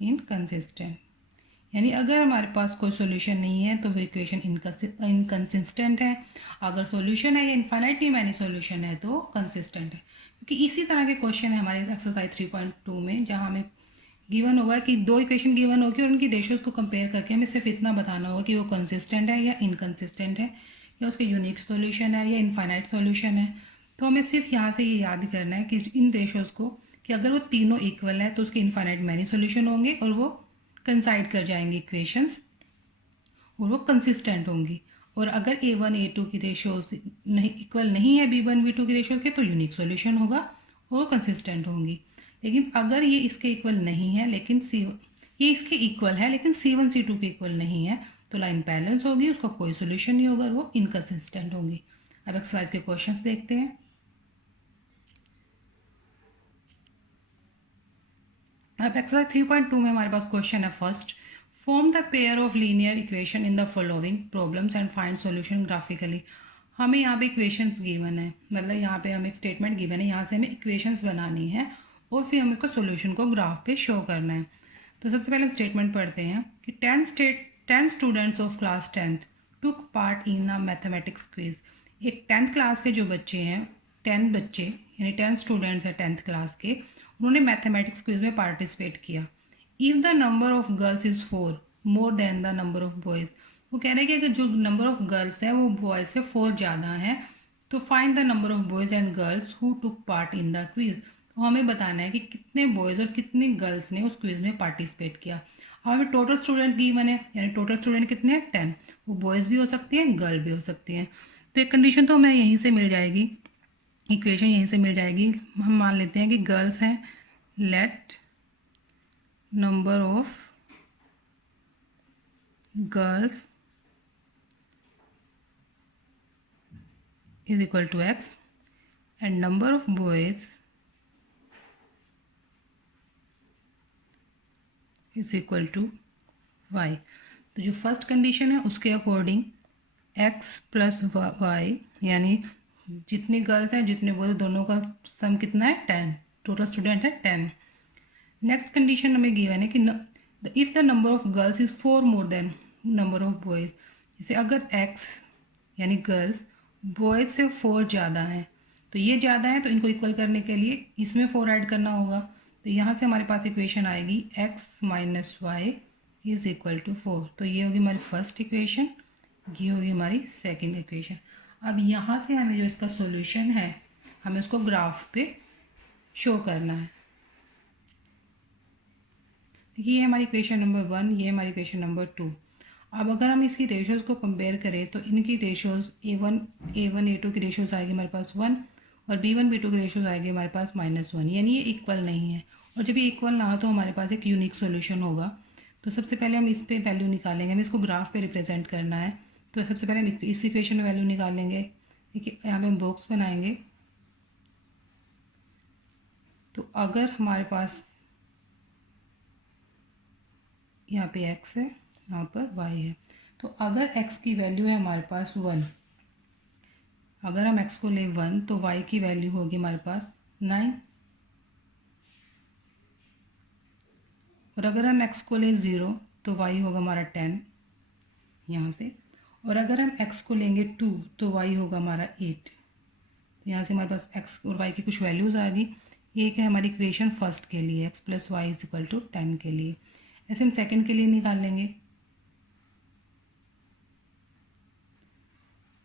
इनकंसिस्टेंट। यानी अगर हमारे पास कोई सॉल्यूशन नहीं है तो वो इक्वेशन इनकंसिस्टेंट है। अगर सॉल्यूशन है या इनफाइनाइटली मैनी सॉल्यूशन है तो कंसिस्टेंट है। क्योंकि इसी तरह के क्वेश्चन है हमारे एक्सरसाइज 3.2 में, जहाँ हमें गिवन होगा कि दो इक्वेशन गिवन होगी और उनकी रेशोज़ को कंपेयर करके हमें सिर्फ इतना बताना होगा कि वो कंसिस्टेंट है या इनकंसिस्टेंट है, या उसके यूनिक सॉल्यूशन है या इनफाइनाइट सॉल्यूशन है। तो हमें सिर्फ यहाँ से ये याद करना है कि इन रेशोज़ को, कि अगर वो तीनों इक्वल है तो उसके इनफाइनाइट मैनी सॉल्यूशन होंगे और वो कंसाइड कर जाएंगे इक्वेशंस, और वो कंसिस्टेंट होंगी। और अगर a1 a2 की रेशोज नहीं इक्वल नहीं है b1 b2 की रेशो के, तो यूनिक सॉल्यूशन होगा और वो कंसिस्टेंट होंगी। लेकिन अगर ये इसके इक्वल नहीं है लेकिन ये इसके इक्वल है लेकिन c1 c2 के इक्वल नहीं है, तो लाइन पैरेलल होगी, उसका कोई सोल्यूशन नहीं होगा, वो इनकंसिस्टेंट होगी। अब एक्सरसाइज के क्वेश्चंस देखते हैं। अब एक्सरसाइज 3.2 में हमारे पास क्वेश्चन है first, form the pair of linear equation in the following problems and find solution graphically. हमें यहाँ पे इक्वेशंस गिवन है, मतलब यहाँ पे हमें एक स्टेटमेंट गिवन है, यहाँ से हमें इक्वेशंस बनानी है और फिर हमें उसका सॉल्यूशन को ग्राफ पे शो करना है। तो सबसे पहले हम स्टेटमेंट पढ़ते हैं कि 10 students of class 10th took part in a mathematics quiz. एक 10th क्लास के जो बच्चे हैं, 10 बच्चे यानी 10 स्टूडेंट्स हैं 10th क्लास के, उन्होंने मैथमेटिक्स क्विज में पार्टिसिपेट किया। If the number of girls is 4 more than the number of boys, वो कह रहे हैं कि अगर जो नंबर ऑफ गर्ल्स है वो बॉयज़ से 4 ज़्यादा है, तो find the number of boys and girls who took part in the quiz. तो हमें बताना है कि कितने बॉयज़ और कितने गर्ल्स ने उस क्विज में पार्टिसिपेट किया। अब हमें टोटल स्टूडेंट गिवन है, यानी टोटल स्टूडेंट कितने हैं 10, वो बॉयज़ भी हो सकती हैं गर्ल भी हो सकती हैं। तो एक कंडीशन तो हमें यहीं से मिल जाएगी, इक्वेशन यहीं से मिल जाएगी। हम मान लेते हैं कि गर्ल्स हैं, let number of girls is equal to x and number of boys is equal to y। तो जो फर्स्ट कंडीशन है उसके अकॉर्डिंग x प्लस वाई यानी जितने गर्ल्स हैं जितने बॉयज दोनों का सम कितना है 10, टोटल स्टूडेंट है 10। नेक्स्ट कंडीशन हमें गिवन है कि if the number of girls is 4 more than number of boys, जैसे अगर x यानी गर्ल्स बॉयज़ से 4 ज़्यादा हैं, तो ये ज़्यादा है तो इनको इक्वल करने के लिए इसमें 4 ऐड करना होगा। तो यहाँ से हमारे पास इक्वेशन आएगी x minus y is equal to 4। तो ये होगी हमारी फर्स्ट इक्वेशन, ये होगी हमारी सेकंड इक्वेशन। अब यहाँ से हमें जो इसका सॉल्यूशन है हमें उसको ग्राफ पे शो करना है। ये है हमारी इक्वेशन नंबर 1, ये है हमारी इक्वेशन नंबर 2। अब अगर हम इसकी रेशोज़ को कंपेयर करें तो इनकी रेशोज़ A1 A2 की रेशोज़ आएगी हमारे पास 1 और B1 B2 की रेशोज़ आएगी हमारे पास -1, यानी ये इक्वल नहीं है। और जब ये इक्वल ना हो तो हमारे पास एक यूनिक सॉल्यूशन होगा। तो सबसे पहले हम इस पे वैल्यू निकालेंगे, हमें इसको ग्राफ पे रिप्रेजेंट करना है। तो सबसे पहले हम इस इक्वेशन में वैल्यू निकालेंगे। देखिए यहाँ पे हम बॉक्स बनाएंगे। तो अगर हमारे पास यहाँ पे x है, यहाँ पर y है, तो अगर x की वैल्यू है हमारे पास 1, अगर हम x को ले 1 तो y की वैल्यू होगी हमारे पास 9। और अगर हम x को ले 0 तो y होगा हमारा 10 यहाँ से। और अगर हम x को लेंगे 2 तो y होगा हमारा 8। तो यहाँ से हमारे पास x और y की कुछ वैल्यूज़ आ गई। ये है हमारी इक्वेशन फर्स्ट के लिए x plus y is equal to 10 के लिए। ऐसे हम सेकंड के लिए निकाल लेंगे।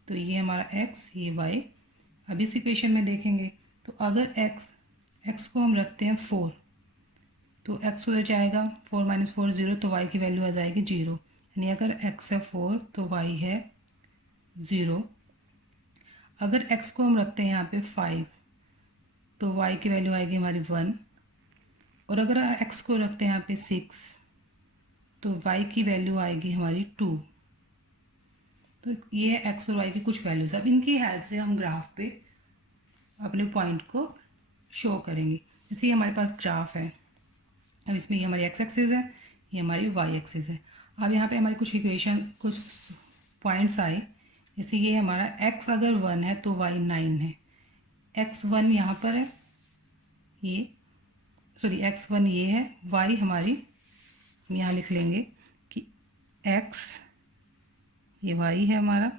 तो ये हमारा x, ये y। अब इस इक्वेशन में देखेंगे तो अगर x को हम रखते हैं 4 तो x हो जाएगा 4 माइनस 4 0, तो y की वैल्यू आ जाएगी 0। यानी अगर x है 4 तो y है 0। अगर x को हम रखते हैं यहाँ पे 5 तो y की वैल्यू आएगी हमारी 1। और अगर x को रखते हैं यहाँ पे 6 तो y की वैल्यू आएगी हमारी 2। तो ये है x और y की कुछ वैल्यूज़। अब इनकी हेल्प से हम ग्राफ पे अपने पॉइंट को शो करेंगे। जैसे ये हमारे पास ग्राफ है, अब इसमें ये हमारी x एक्सिस है, ये हमारी y एक्सिस है। अब यहाँ पे हमारी कुछ इक्वेशन, कुछ पॉइंट्स आए। जैसे ये हमारा x अगर 1 है तो y 9 है, x1 यहाँ पर है, ये सॉरी x1 ये है, y हमारी हम यहाँ लिख लेंगे कि x ये y है हमारा,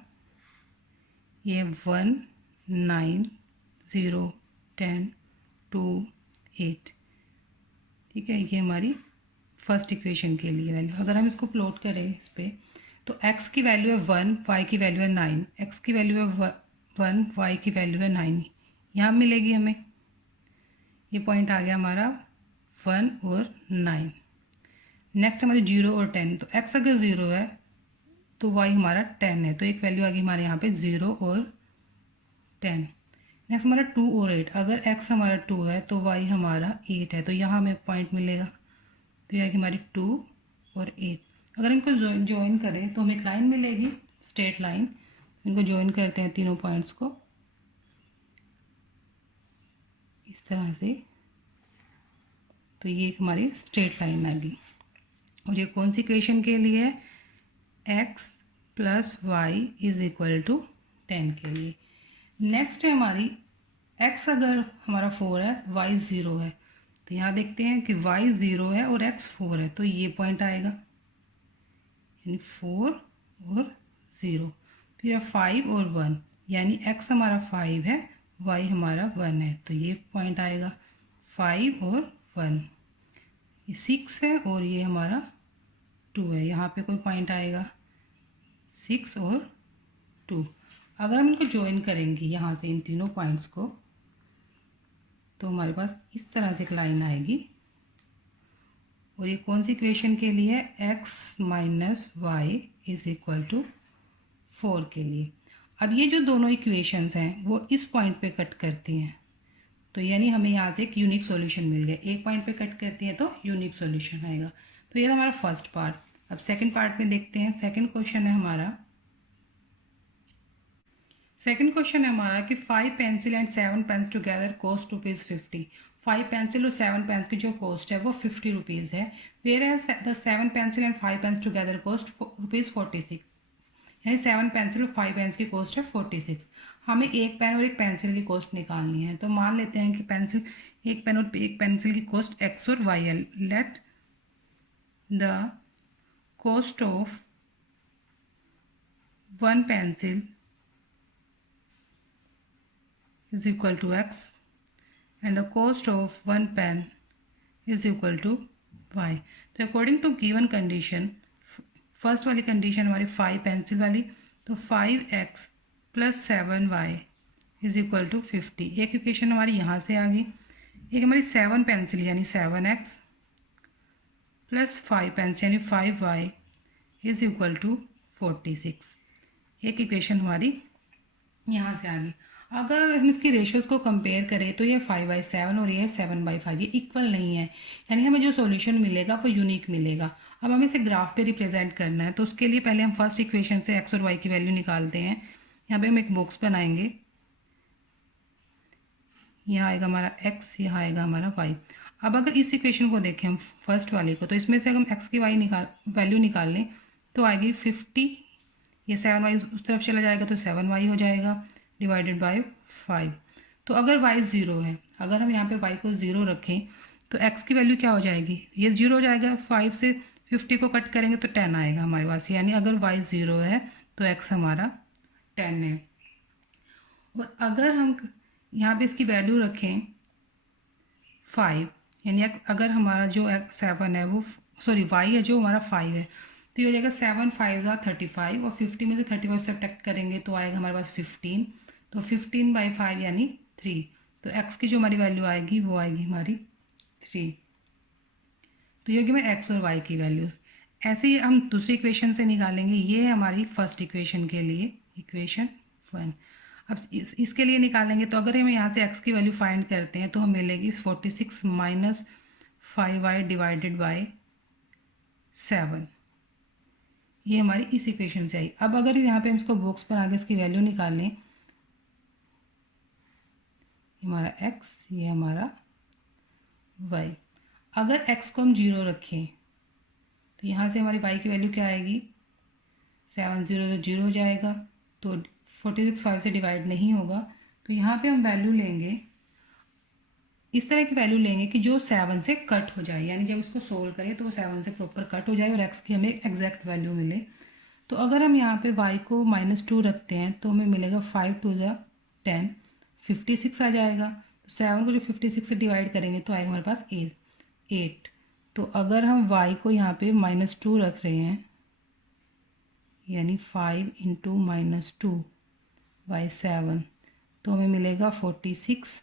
ये 1 9 0 10 2 8। ठीक है, ये हमारी फर्स्ट इक्वेशन के लिए वैल्यू। अगर हम इसको प्लॉट करें इस पर तो x की वैल्यू है 1, y की वैल्यू है 9, x की वैल्यू है 1, y की वैल्यू है 9, यहाँ मिलेगी हमें। ये पॉइंट आ गया हमारा 1 और 9। नेक्स्ट हमारी 0 और 10, तो x अगर 0 है तो y हमारा 10 है, तो एक वैल्यू आ गई हमारे यहाँ पे 0 और 10। नेक्स्ट हमारा 2 और 8, अगर x हमारा 2 है तो y हमारा 8 है, तो यहाँ हमें एक पॉइंट मिलेगा। तो यह हमारी 2 और 8। अगर इनको ज्वाइन करें तो हमें एक लाइन मिलेगी, स्ट्रेट लाइन। इनको ज्वाइन करते हैं तीनों पॉइंट्स को इस तरह से, तो ये एक हमारी स्ट्रेट लाइन आ गई। और ये कौन सी इक्वेशन के लिए है? x plus y is equal to 10 के लिए। नेक्स्ट है हमारी x अगर हमारा 4 है, y 0 है, तो यहाँ देखते हैं कि y 0 है और x 4 है, तो ये पॉइंट आएगा, यानी 4 और 0। फिर है 5 और 1, यानी x हमारा 5 है, y हमारा 1 है, तो ये पॉइंट आएगा 5 और 1। ये 6 है और ये हमारा 2 है, यहाँ पे कोई पॉइंट आएगा 6 और 2। अगर हम इनको ज्वाइन करेंगे यहाँ से इन तीनों पॉइंट्स को, तो हमारे पास इस तरह से एक लाइन आएगी। और ये कौन सी इक्वेशन के लिए है? x minus y is equal to 4 के लिए। अब ये जो दोनों इक्वेशंस हैं वो इस पॉइंट पे कट करती हैं, तो यानी हमें यहाँ से एक यूनिक सॉल्यूशन मिल गया। एक पॉइंट पे कट करती है तो यूनिक सॉल्यूशन आएगा। तो ये हमारा फर्स्ट पार्ट। अब सेकंड पार्ट में देखते हैं। सेकंड क्वेश्चन है हमारा कि 5 pencil and 7 pens together cost ₹50। 5 pencil और 7 पेन्स की जो कॉस्ट है वो ₹50 है। Whereas the 7 pencil and 5 pens together cost ₹46, यानी 7 पेंसिल और 5 पेन्स की कॉस्ट है 46। हमें एक पेन और एक पेंसिल की कॉस्ट निकालनी है। तो मान लेते हैं कि एक पेन और एक पेंसिल की कॉस्ट x और y है। Let the cost of one pencil is equal to x and the cost of one pen is equal to y। तो according to given condition, first वाली कंडीशन हमारी 5 पेंसिल वाली, तो 5x plus 7y is equal to 50। एक इक्वेशन हमारी यहाँ से आ गई। एक हमारी 7 पेंसिल यानी 7x प्लस 5 पेंसिल यानी 5y इज इक्वल टू 46। एक इक्वेशन हमारी यहाँ से आ गई। अगर हम इसकी रेशियोज को कंपेयर करें तो ये 5/7 और ये 7/5, ये इक्वल नहीं है, यानी हमें जो सॉल्यूशन मिलेगा वो यूनिक मिलेगा। अब हमें इसे ग्राफ पे रिप्रेजेंट करना है, तो उसके लिए पहले हम फर्स्ट इक्वेशन से x और y की वैल्यू निकालते हैं। यहाँ पे हम एक बॉक्स बनाएंगे। यहाँ आएगा हमारा x, यहाँ आएगा हमारा y। अब अगर इस इक्वेशन को देखें हम फर्स्ट वाले को, तो इसमें से अगर हम x की वैल्यू निकाल लें तो आएगी 50। ये 7y उस तरफ चला जाएगा तो 7y हो जाएगा डिवाइडेड बाय 5। तो अगर y 0 है, अगर हम यहाँ पे y को 0 रखें तो x की वैल्यू क्या हो जाएगी, ये 0 हो जाएगा। 5 से 50 को कट करेंगे तो 10 आएगा हमारे पास, यानी अगर y 0 है तो x हमारा 10 है। और अगर हम यहाँ पे इसकी वैल्यू रखें 5, यानी अगर हमारा जो 7 है वो y है जो हमारा 5 है, तो ये हो जाएगा 7 5 35 और 50 में से 35 सब्ट्रैक्ट करेंगे तो आएगा हमारे पास 15। तो 15/5 यानी 3। तो x की जो हमारी वैल्यू आएगी वो आएगी हमारी 3। तो ये होगी हमारे x और y की वैल्यूज़। ऐसे ही हम दूसरी इक्वेशन से निकालेंगे। ये है हमारी फर्स्ट इक्वेशन के लिए इक्वेशन 1। अब इसके लिए निकालेंगे तो अगर हम यहाँ से x की वैल्यू फाइंड करते हैं तो हमें मिलेगी 46 माइनस 5y डिवाइडेड बाय 7। ये हमारी इस इक्वेशन से आई। अब अगर यहाँ पे हम इसको बॉक्स पर आगे इसकी वैल्यू निकाल लें, हमारा x, ये हमारा y। अगर x को हम 0 रखें तो यहाँ से हमारी y की वैल्यू क्या आएगी, 7 0 तो 0 हो जाएगा, तो 46 5 से डिवाइड नहीं होगा। तो यहाँ पे हम वैल्यू लेंगे, इस तरह की वैल्यू लेंगे कि जो 7 से कट हो जाए, यानी जब इसको सोल्व करें तो वो 7 से प्रॉपर कट हो जाए और x की हमें एग्जैक्ट वैल्यू मिले। तो अगर हम यहाँ पे y को -2 रखते हैं तो हमें मिलेगा 5 2 10, 56 आ जाएगा। तो 7 को जो 56 से डिवाइड करेंगे तो आएगा हमारे पास 8। तो अगर हम y को यहाँ पे -2 रख रहे हैं, यानी 5 × -2/7, तो हमें मिलेगा 46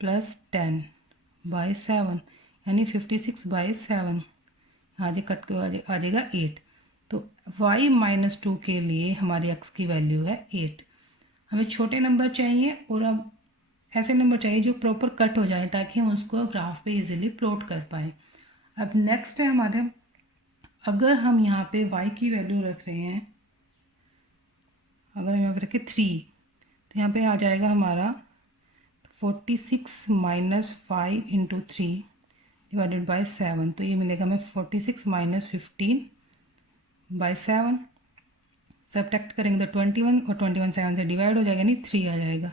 + 10/7, यानी 56/7। यहाँ से कट के आ जाएगा 8। तो y -2 के लिए हमारी x की वैल्यू है 8। हमें छोटे नंबर चाहिए और अब ऐसे नंबर चाहिए जो प्रॉपर कट हो जाए ताकि हम उसको ग्राफ पे इजीली प्लॉट कर पाएँ। अब नेक्स्ट है हमारे, अगर हम यहाँ पे y की वैल्यू रख रहे हैं, अगर हम यहाँ पे रखें 3, तो यहाँ पे आ जाएगा हमारा 46 माइनस 5 × 3 डिवाइडेड बाय 7। तो ये मिलेगा हमें 46 - 15/7। सब्ट्रैक्ट करेंगे तो 21 और 21 7 से डिवाइड हो जाएगा, यानी 3 आ जाएगा।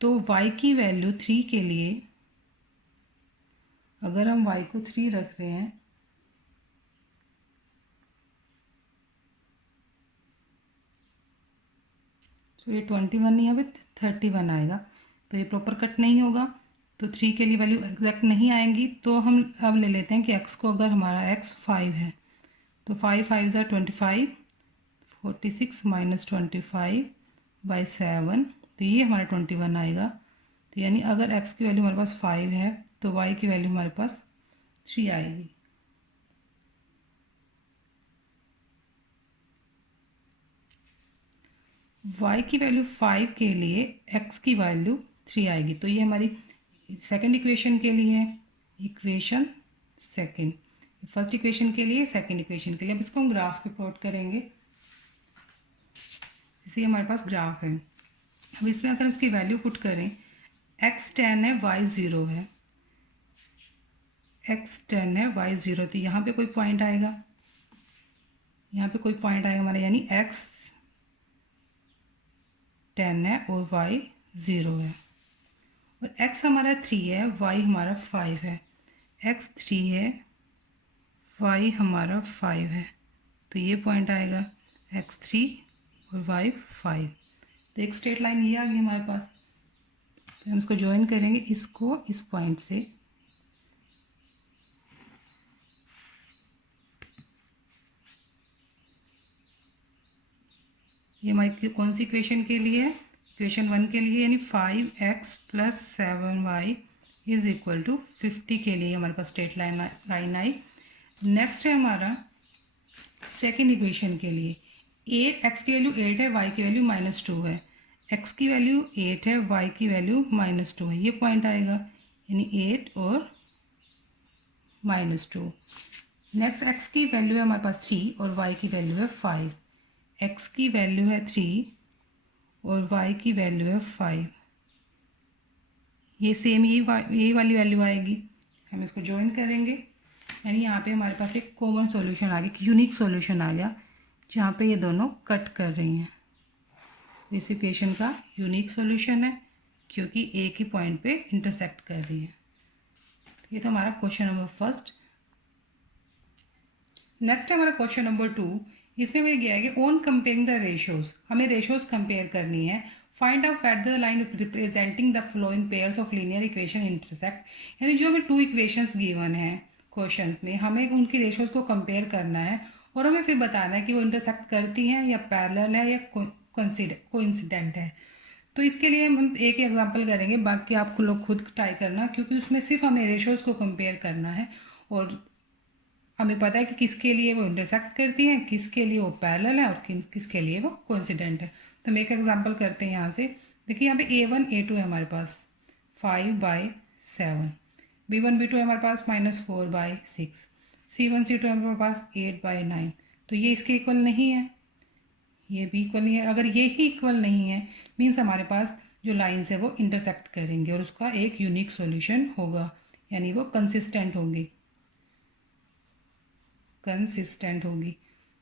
तो y की वैल्यू 3 के लिए, अगर हम y को 3 रख रहे हैं तो ये 21 नहीं, यहाँ पे 31 आएगा। तो ये प्रॉपर कट नहीं होगा, तो 3 के लिए वैल्यू एग्जैक्ट नहीं आएंगी। तो हम अब ले लेते हैं कि x को, अगर हमारा x 5 है तो 5 5 25, 46 - 25/7, तो ये हमारा 21 आएगा। तो यानी अगर x की वैल्यू हमारे पास 5 है तो y की वैल्यू हमारे पास 3 आएगी। y की वैल्यू 5 के लिए x की वैल्यू 3 आएगी। तो ये हमारी सेकंड इक्वेशन के लिए है, इक्वेशन सेकंड। फर्स्ट इक्वेशन के लिए, सेकंड इक्वेशन के लिए। अब इसको हम ग्राफ पे प्लॉट करेंगे। इसी हमारे पास ग्राफ है। अब इसमें अगर इसकी वैल्यू पुट करें, x 10 है, y 0 है, x 10 है, y 0, तो यहाँ पे कोई पॉइंट आएगा, यहाँ पे कोई पॉइंट आएगा हमारा, यानी x 10 है और y 0 है। और x हमारा 3 है, y हमारा 5 है, x 3 है, y हमारा 5 है, तो ये पॉइंट आएगा x 3 और y 5। तो एक स्ट्रेट लाइन ये आ गई हमारे पास। तो हम इसको ज्वाइन करेंगे, इसको इस पॉइंट से। ये हमारी कौन सी इक्वेशन के लिए है? इक्वेशन 1 के लिए, यानी 5x + 7y is equal to 50 के लिए हमारे पास स्ट्रेट लाइन आई। नेक्स्ट है हमारा सेकेंड इक्वेशन के लिए, 8x की वैल्यू 8 है, y की वैल्यू -2 है, x की वैल्यू 8 है, y की वैल्यू -2 है, ये पॉइंट आएगा, यानी 8 और -2। नेक्स्ट x की वैल्यू है हमारे पास 3 और y की वैल्यू है 5, x की वैल्यू है 3 और y की वैल्यू है 5, ये सेम यही वाली वैल्यू आएगी। हम इसको ज्वाइन करेंगे, यानी यहाँ पे हमारे पास एक कॉमन सॉल्यूशन आ गया, यूनिक सॉल्यूशन आ गया, जहाँ पे ये दोनों कट कर रही हैं। इस इक्वेशन का यूनिक सॉल्यूशन है, क्योंकि एक ही पॉइंट पे इंटरसेक्ट कर रही है। ये तो हमारा क्वेश्चन नंबर फर्स्ट। नेक्स्ट है हमारा क्वेश्चन नंबर 2। इसमें हमें गया है कि ऑन कंपेयरिंग द रेशियोज, हमें रेशियोज कंपेयर करनी है। Find out at the line representing the flowing pairs of linear equation intersect, यानी जो हमें 2 इक्वेशंस गिवन हैं क्वेश्चंस में, हमें उनकी रेशियोज को कंपेयर करना है और हमें फिर बताना है कि वो इंटरसेक्ट करती हैं या पैरेलल है या कोइंसिडेंट है। तो इसके लिए हम एक एग्जांपल करेंगे, बाकी आप लोग खुद ट्राई करना, क्योंकि उसमें सिर्फ हमें रेशियोज को कंपेयर करना है और हमें पता है कि किसके लिए वो इंटरसेक्ट करती हैं, किसके लिए वो पैरेलल है और किसके लिए वो कोइंसिडेंट है। तो हम एक एग्जांपल करते हैं यहाँ से। देखिए यहाँ पे A1 A2 है हमारे पास 5/7, B1 B2 है हमारे पास -4/6, C1 C2 है हमारे पास 8/9। तो ये इसके इक्वल नहीं है, ये भी इक्वल नहीं है। अगर ये ही इक्वल नहीं है, मीन्स हमारे पास जो लाइन्स है वो इंटरसेक्ट करेंगे और उसका एक यूनिक सॉल्यूशन होगा, यानी वो कंसिस्टेंट होगी।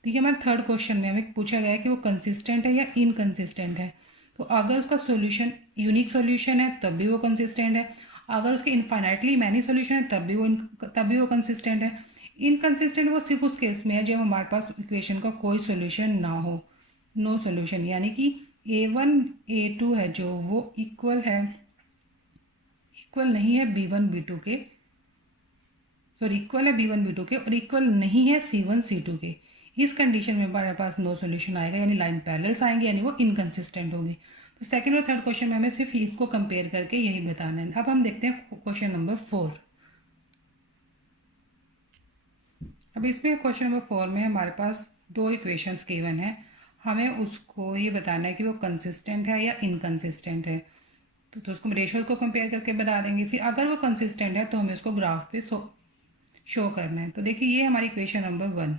ठीक है, हमारे थर्ड क्वेश्चन में हमें पूछा गया है कि वो कंसिस्टेंट है या इनकंसिस्टेंट है। तो अगर उसका सॉल्यूशन यूनिक सॉल्यूशन है तब भी वो कंसिस्टेंट है, अगर उसके इनफाइनाइटली मैनी सॉल्यूशन है तब भी वो कंसिस्टेंट है। इनकंसिस्टेंट वो सिर्फ उस केस में है जब हमारे पास इक्वेशन का कोई सॉल्यूशन ना हो, नो सॉल्यूशन, यानी कि A1 A2 है जो वो इक्वल नहीं है B1 B2 के, सॉरी इक्वल है B1 B2 के और इक्वल नहीं है C1 C2 के। इस कंडीशन में हमारे पास नो सॉल्यूशन आएगा, यानी लाइन पैरेलल्स आएंगे, यानी वो इनकंसिस्टेंट होगी। तो सेकंड और थर्ड क्वेश्चन में हमें सिर्फ इसको कंपेयर करके यही बताना है। अब हम देखते हैं क्वेश्चन नंबर 4। अब इसमें क्वेश्चन नंबर 4 में हमारे पास 2 इक्वेशंस गिवन है, हमें उसको ये बताना है कि वो कंसिस्टेंट है या इनकंसिस्टेंट है। तो उसको रेशियो को कंपेयर करके बता देंगे। फिर अगर वो कंसिस्टेंट है तो हमें उसको ग्राफ पे शो करना है। तो देखिए ये हमारी इक्वेशन नंबर 1,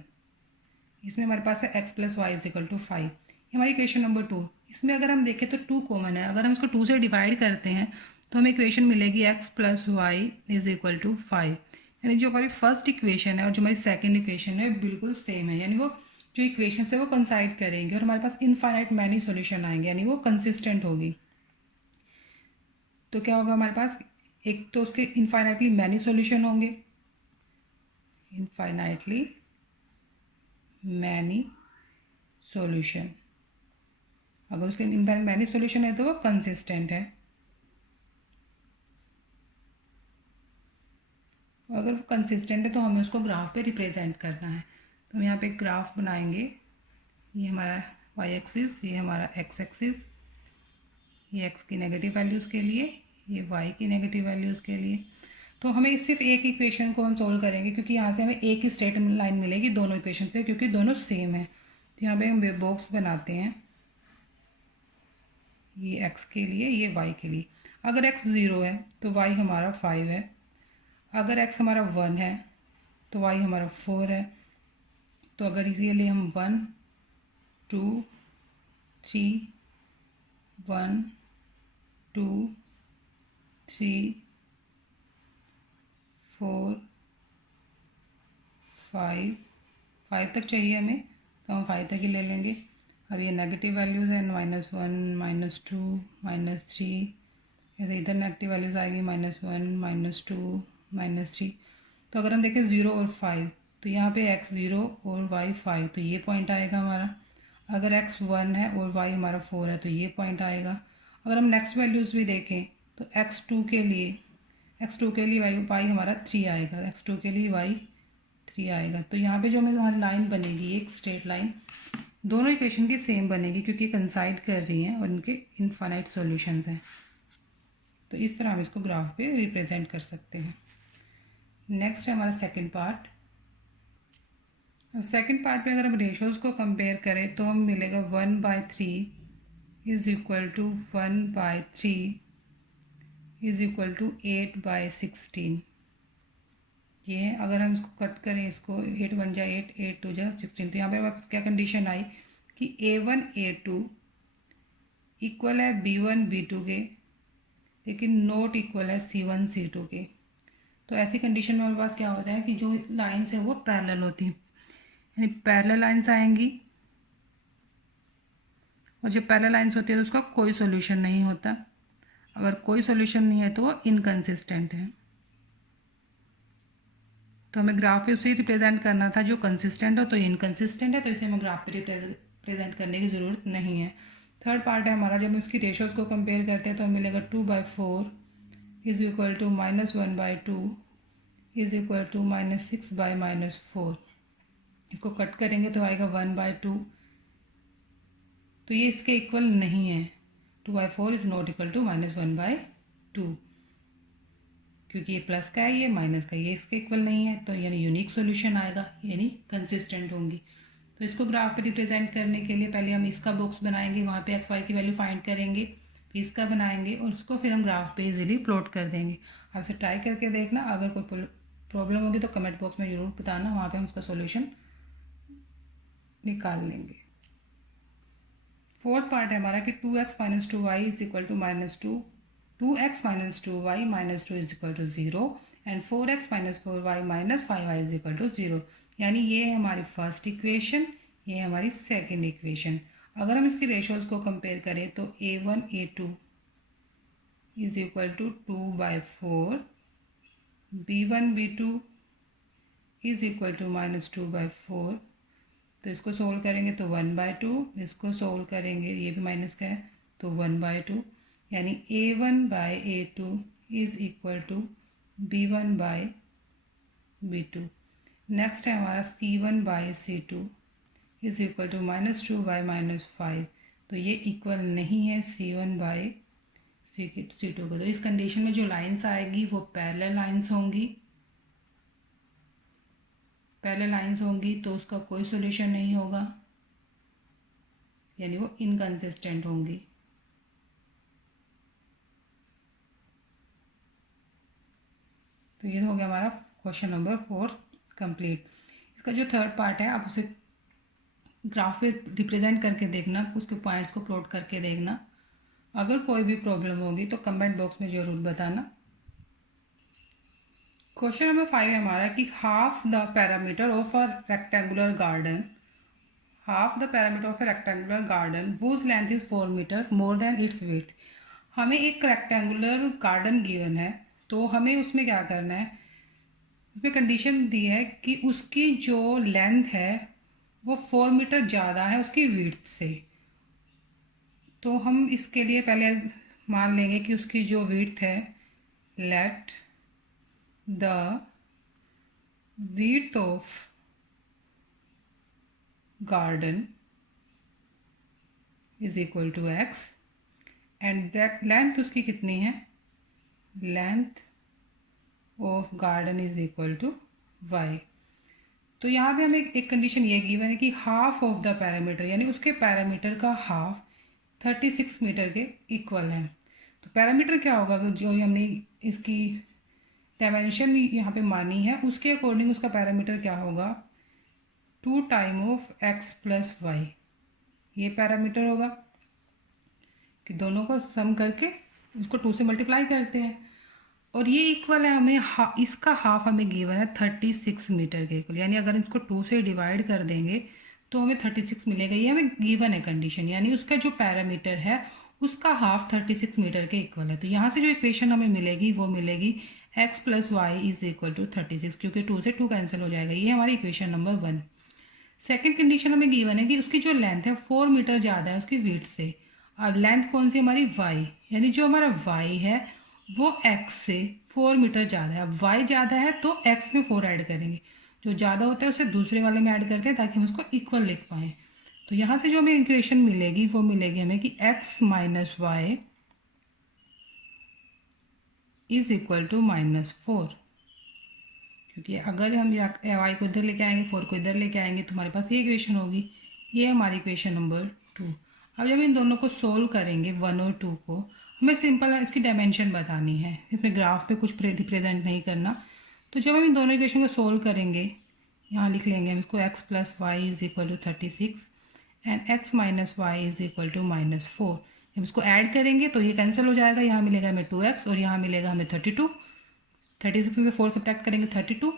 इसमें हमारे पास है x + y = 5। ये हमारी इक्वेशन नंबर 2, इसमें अगर हम देखें तो 2 कॉमन है, अगर हम इसको 2 से डिवाइड करते हैं तो हमें इक्वेशन मिलेगी x + y = 5, यानी जो हमारी फर्स्ट इक्वेशन है और जो हमारी सेकेंड इक्वेशन है बिल्कुल सेम है, यानी वो जो इक्वेशन है वो कंसाइड करेंगे और हमारे पास इनफाइनाइट मैनी सॉल्यूशन आएंगे, यानी वो कंसिस्टेंट होगी। तो क्या होगा हमारे पास, एक तो उसके इनफाइनाइटली मैनी सॉल्यूशन होंगे, इनफाइनाइटली मैनी सॉल्यूशन, अगर उसके इनफाइनाइट मैनी सॉल्यूशन है तो वो कंसिस्टेंट है, अगर वो कंसिस्टेंट है तो हमें उसको ग्राफ पे रिप्रेजेंट करना है। तो हम यहाँ पे एक ग्राफ बनाएंगे, ये हमारा y एक्सिस, ये हमारा x एक्सिस, ये x की नेगेटिव वैल्यूज़ के लिए, ये y की नेगेटिव वैल्यूज़ के लिए। तो हमें सिर्फ एक इक्वेशन को हम सोल्व करेंगे, क्योंकि यहाँ से हमें एक ही स्ट्रेट लाइन मिलेगी दोनों इक्वेशन से, क्योंकि दोनों सेम है। तो यहाँ पे हम बॉक्स बनाते हैं, ये x के लिए, ये y के लिए। अगर x 0 है तो y हमारा 5 है, अगर x हमारा 1 है तो y हमारा 4 है। तो अगर इसके लिए हम 1 2 3 1 2 3 4 5 तक चाहिए हमें, तो हम 5 तक ही ले लेंगे। अब ये नेगेटिव वैल्यूज़ हैं, -1 -2 -3, ऐसे इधर नेगेटिव वैल्यूज़ आएगी, -1 -2 -3। तो अगर हम देखें 0 और 5, तो यहाँ पे x 0 और y 5, तो ये पॉइंट आएगा हमारा। अगर x 1 है और y हमारा 4 है, तो ये पॉइंट आएगा। अगर हम नेक्स्ट वैल्यूज़ भी देखें तो x2 के लिए y हमारा 3 आएगा, x2 के लिए y 3 आएगा। तो यहाँ पे जो हमारी लाइन बनेगी, एक स्ट्रेट लाइन, दोनों इक्वेशन की सेम बनेगी क्योंकि कंसाइड कर रही हैं और इनके इनफाइनाइट सॉल्यूशंस हैं। तो इस तरह हम इसको ग्राफ पे रिप्रेजेंट कर सकते हैं। नेक्स्ट है हमारा सेकंड पार्ट। सेकंड पार्ट में अगर हम रेशोज़ को कंपेयर करें तो हम मिलेगा 1/3 is equal to 1/3 is equal to 8/16। ये है। अगर हम इसको कट करें, इसको 8 1 जा 8 8 2 जा 16, तो यहाँ पे हमारे पास क्या कंडीशन आई कि A1 A2 इक्वल है B1 B2 के, लेकिन नोट इक्वल है C1 C2 के। तो ऐसी कंडीशन में हमारे पास क्या होता है कि जो लाइन्स है वो पैरेलल होती हैं, यानी पैरेलल लाइन्स आएंगी, और जब पैरेलल लाइन्स होती है तो उसका कोई सॉल्यूशन नहीं होता। अगर कोई सॉल्यूशन नहीं है तो वो इनकंसिस्टेंट है। तो हमें ग्राफ पे उसे रिप्रेजेंट करना था, जो कंसिस्टेंट हो, तो इनकंसिस्टेंट है, तो इसे हमें ग्राफ पे रिप्रेजेंट करने की ज़रूरत नहीं है। थर्ड पार्ट है हमारा, जब हम इसकी रेशोज़ को कंपेयर करते हैं तो हमें मिलेगा 2/4 is equal to -1/2 is equal to -6/-4। इसको कट करेंगे तो आएगा 1/2, तो ये इसके इक्वल नहीं है। 2/4 इज़ नॉट इक्वल टू -1/2, क्योंकि ये प्लस का है, ये माइनस का, ये इसके इक्वल नहीं है, तो यानी यूनिक सॉल्यूशन आएगा, यानी कंसिस्टेंट होंगी। तो इसको ग्राफ पे रिप्रेजेंट करने के लिए पहले हम इसका बॉक्स बनाएंगे, वहाँ पे x y की वैल्यू फाइंड करेंगे, फिर इसका बनाएंगे और उसको फिर हम ग्राफ पे इजीली प्लॉट कर देंगे। आप इसे ट्राई करके देखना, अगर कोई प्रॉब्लम होगी तो कमेंट बॉक्स में ज़रूर बताना, वहाँ पर हम उसका सोल्यूशन निकाल लेंगे। फोर्थ पार्ट है हमारा कि 2x - 2y is equal to -2, 2x - 2y - 2 is equal to 0 and 4x - 4y - 5y is equal to 0। यानी ये है हमारी फर्स्ट इक्वेशन, ये है हमारी सेकंड इक्वेशन। अगर हम इसकी रेशोज़ को कंपेयर करें तो A1 A2 is equal to 2/4, B1 B2 is equal to -2/4। तो इसको सोल्व करेंगे तो 1/2, इसको सोल्व करेंगे, ये भी माइनस का है, तो 1/2, यानी A1/A2 is equal to B1/B2। Next है हमारा C1/C2 इज़ इक्वल टू -2/-5। तो ये इक्वल नहीं है C1/C2 को। तो इस कंडीशन में जो लाइन्स आएगी वो पैरेलल लाइन्स होंगी, तो उसका कोई सॉल्यूशन नहीं होगा, यानी वो इनकंसिस्टेंट होंगी। तो ये हो गया हमारा क्वेश्चन नंबर 4 कंप्लीट। इसका जो थर्ड पार्ट है, आप उसे ग्राफ पे रिप्रेजेंट करके देखना, उसके पॉइंट्स को प्लॉट करके देखना। अगर कोई भी प्रॉब्लम होगी तो कमेंट बॉक्स में ज़रूर बताना। क्वेश्चन नंबर 5 है हमारा कि half the parameter of a rectangular garden whose length is 4 metre more than its width। हमें एक रेक्टेंगुलर गार्डन गिवन है, तो हमें उसमें क्या करना है, उसमें कंडीशन दी है कि उसकी जो लेंथ है वो 4 मीटर ज़्यादा है उसकी विड्थ से। तो हम इसके लिए पहले मान लेंगे कि उसकी जो विड्थ है, let the width of garden is equal to x and length उसकी कितनी है, length of garden is equal to y। तो यहाँ पे हमें एक कंडीशन ये गिवन है कि हाफ ऑफ द पैरामीटर, यानी उसके पैरामीटर का हाफ 36 मीटर के इक्वल है। तो पैरामीटर क्या होगा, जो हमने इसकी डायमेंशन यहाँ पे मानी है, उसके अकॉर्डिंग उसका पैरामीटर क्या होगा, 2 time of x plus y. ये पैरामीटर होगा कि दोनों को सम करके उसको 2 से मल्टीप्लाई करते हैं, और ये इक्वल है हमें इसका हाफ हमें गिवन है 36 मीटर के इक्वल, यानी अगर इसको 2 से डिवाइड कर देंगे तो हमें 36 मिलेगा। ये हमें गिवन है कंडीशन, यानी उसका जो पैरामीटर है उसका हाफ 36 मीटर के इक्वल है। तो यहाँ से जो इक्वेशन हमें मिलेगी वो मिलेगी x plus y is equal to 36, क्योंकि 2 से 2 कैंसिल हो जाएगा। ये हमारी इक्वेशन नंबर 1। सेकेंड कंडीशन हमें गिवन है कि उसकी जो लेंथ है 4 मीटर ज़्यादा है उसकी विड्थ से। अब लेंथ कौन सी हमारी y, यानी जो हमारा y है वो x से 4 मीटर ज़्यादा है। अब y ज़्यादा है तो x में 4 ऐड करेंगे, जो ज़्यादा होता है उसे दूसरे वाले में ऐड करते हैं ताकि हम उसको इक्वल लिख पाएँ। तो यहाँ से जो हमें इक्वेशन मिलेगी वो मिलेगी हमें कि x minus y is equal to -4, क्योंकि अगर हम y को इधर लेके आएंगे 4 को इधर लेके आएंगे तो हमारे पास ये इक्वेशन होगी। ये हमारी इक्वेशन नंबर 2। अब जब इन दोनों को सोल्व करेंगे 1 और 2 को, हमें सिंपल इसकी डायमेंशन बतानी है, इसमें ग्राफ पे कुछ रिप्रेजेंट नहीं करना। तो जब हम इन दोनों इक्वेशन को सोल्व करेंगे, यहाँ लिख लेंगे हम इसको x plus y is equal to 36 and x minus y is equal to -4। जब इसको ऐड करेंगे तो ये कैंसिल हो जाएगा, यहाँ मिलेगा हमें 2x और यहाँ मिलेगा हमें 32। 36 में से 4 सब्ट्रैक्ट करेंगे 32,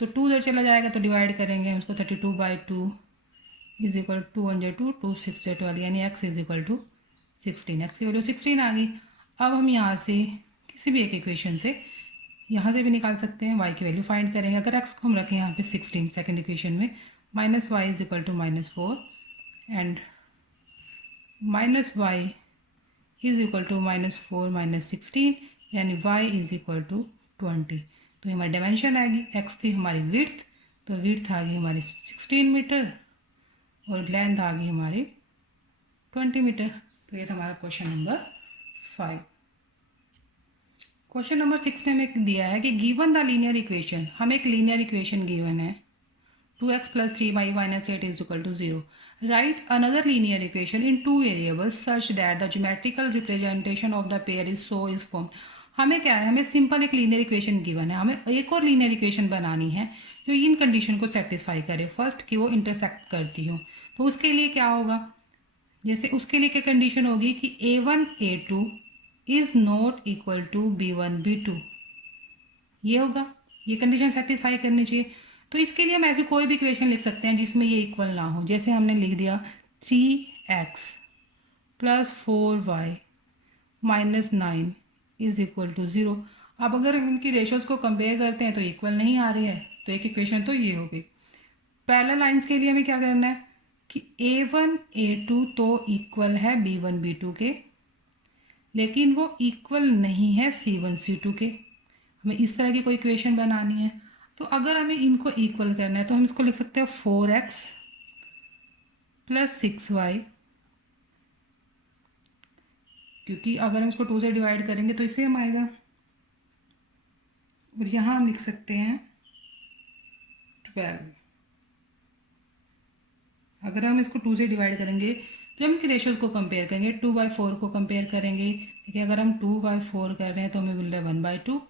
तो 2 उधर चला जाएगा तो डिवाइड करेंगे हम इसको 32/2 इज इक्वल 2 × 2 2 6 12, यानी x is equal to 16। x की वैल्यू 16 आ गई। अब हम यहाँ से किसी भी एक इक्वेशन से यहाँ से भी निकाल सकते हैं, y की वैल्यू फाइंड करेंगे। अगर x को हम रखें यहाँ पे 16 सेकेंड इक्वेशन में, -y is equal to -4 and -y is equal to -4 -16, यानी y इज इक्वल टू 20। तो हमारी डायमेंशन आएगी, x थी हमारी विड्थ, तो विड्थ आ गई हमारी 16 मीटर और लेंथ आ गई हमारी 20 मीटर। तो ये था हमारा क्वेश्चन नंबर 5। क्वेश्चन नंबर 6 में हमें दिया है कि गिवन द लीनियर इक्वेशन, हमें एक लीनियर इक्वेशन गिवन है 2x plus 3y minus 8 is equal to 0। Right another linear equation in 2 variables such that the geometrical representation of the pair is so is form. हमें क्या है, हमें सिंपल एक लीनियर इक्वेशन गिवन है, हमें एक और लीनियर इक्वेशन बनानी है जो इन कंडीशन को सेटिस्फाई करे। फर्स्ट कि वो इंटरसेक्ट करती हो, तो उसके लिए क्या होगा, जैसे उसके लिए क्या कंडीशन होगी कि a1 a2 is not equal to b1 b2, ये होगा, ये कंडीशन सेटिस्फाई करनी चाहिए। तो इसके लिए हम ऐसी कोई भी इक्वेशन लिख सकते हैं जिसमें ये इक्वल ना हो। जैसे हमने लिख दिया 3x plus 4y minus 9 is equal to 0। अब अगर हम इनकी रेशोज को कंपेयर करते हैं तो इक्वल नहीं आ रही है, तो एक इक्वेशन तो ये होगी। पैरेलल लाइंस के लिए हमें क्या करना है कि a1 a2 तो इक्वल है b1 b2 के, लेकिन वो इक्वल नहीं है c1 c2 के। हमें इस तरह की कोई इक्वेशन बनानी है। तो अगर हमें इनको इक्वल करना है तो हम इसको लिख सकते हैं 4x प्लस 6y, क्योंकि अगर हम इसको 2 से डिवाइड करेंगे तो इससे हम आएगा, और यहाँ हम लिख सकते हैं 12। अगर हम इसको 2 से डिवाइड करेंगे तो हम इनके रेशोज़ को कंपेयर करेंगे, 2/4 को कंपेयर करेंगे। देखिए अगर हम 2/4 कर रहे हैं तो हमें मिल रहा है 1/2,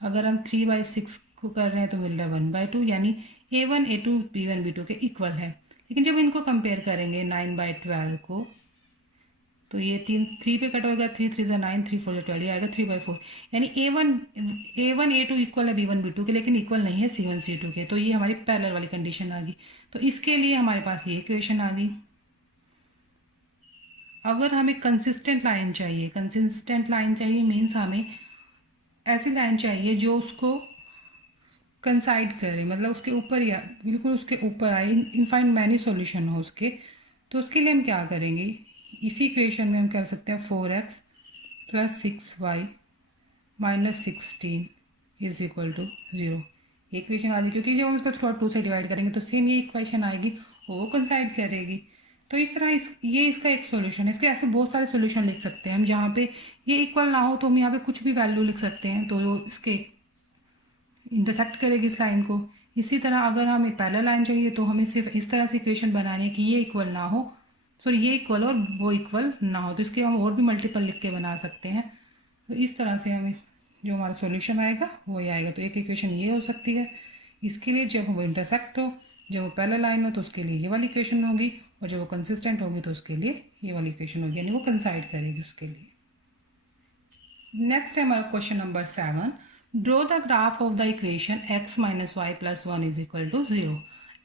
अगर हम 3/6 को कर रहे हैं तो मिल रहा है 1/2, यानी a1 a2 b1 b2 के इक्वल है। लेकिन जब इनको कंपेयर करेंगे 9/12 को, तो ये 3 पे कट होगा, 3 3 9 3 4 12, ये आएगा 3/4, यानी a1 a2 इक्वल है b1 b2 के, लेकिन इक्वल नहीं है c1 c2 के। तो ये हमारी पैरेलल वाली कंडीशन आ गई। तो इसके लिए हमारे पास ये इक्वेशन आ गई। अगर हमें कंसिस्टेंट लाइन चाहिए, कंसिस्टेंट लाइन चाहिए मीन्स हमें ऐसी लाइन चाहिए जो उसको कंसाइड करे, मतलब उसके ऊपर या बिल्कुल उसके ऊपर आए, इनफाइनाइट मैनी सॉल्यूशन हो उसके। तो उसके लिए हम क्या करेंगे, इसी इक्वेशन में हम कर सकते हैं 4x plus 6y minus 16 is equal to 0। ये इक्वेशन आ गई, क्योंकि जब हम इसको थोड़ा 2 से डिवाइड करेंगे तो सेम ये इक्वेशन आएगी, वो कंसाइड करेगी। तो इस तरह ये इसका एक सॉल्यूशन है। इसके ऐसे बहुत सारे सॉल्यूशन लिख सकते हैं हम, जहाँ पे ये इक्वल ना हो तो हम यहाँ पे कुछ भी वैल्यू लिख सकते हैं, तो इसके इंटरसेक्ट करेगी इस लाइन को। इसी तरह अगर हमें पैरेलल लाइन चाहिए तो हमें सिर्फ इस तरह से इक्वेशन बनानी है कि ये इक्वल ना हो, सॉरी ये इक्वल और वो इक्वल ना हो, तो इसके हम और भी मल्टीपल लिख के बना सकते हैं। तो इस तरह से हम जो हमारा सॉल्यूशन आएगा वो ही आएगा। तो एक इक्वेशन ये हो सकती है इसके लिए, जब वो इंटरसेक्ट हो, जब वो पैरेलल लाइन हो तो उसके लिए ये वाली इक्वेशन होगी, और जब वो कंसिस्टेंट होगी तो उसके लिए ये वाली इक्वेशन होगी, यानी वो कंसाइड करेगी उसके लिए। नेक्स्ट है हमारा question number 7। Draw the graph of the equation x minus y plus 1 is equal to 0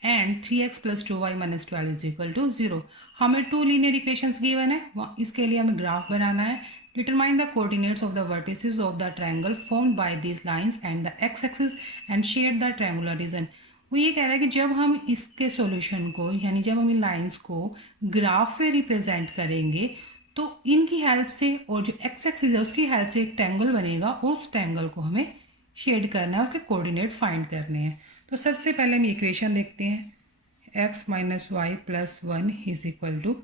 and 3x plus 2y minus 12 is equal to 0। हमें टू लीनियर इक्वेशंस गिवन है, इसके लिए हमें ग्राफ बनाना है। Determine the coordinates of the vertices of the triangle formed by these lines and the x axis and shade the triangular region. वो ये कह रहा है कि जब हम इसके सॉल्यूशन को, यानी जब हम इन लाइंस को ग्राफ में रिप्रेजेंट करेंगे तो इनकी हेल्प से और जो एक्स एक्सिस है उसकी हेल्प से एक ट्रायंगल बनेगा, उस ट्रायंगल को हमें शेड करना है, उसके कोऑर्डिनेट फाइंड करने हैं। तो सबसे पहले हम इक्वेशन देखते हैं, x minus y plus 1 is equal to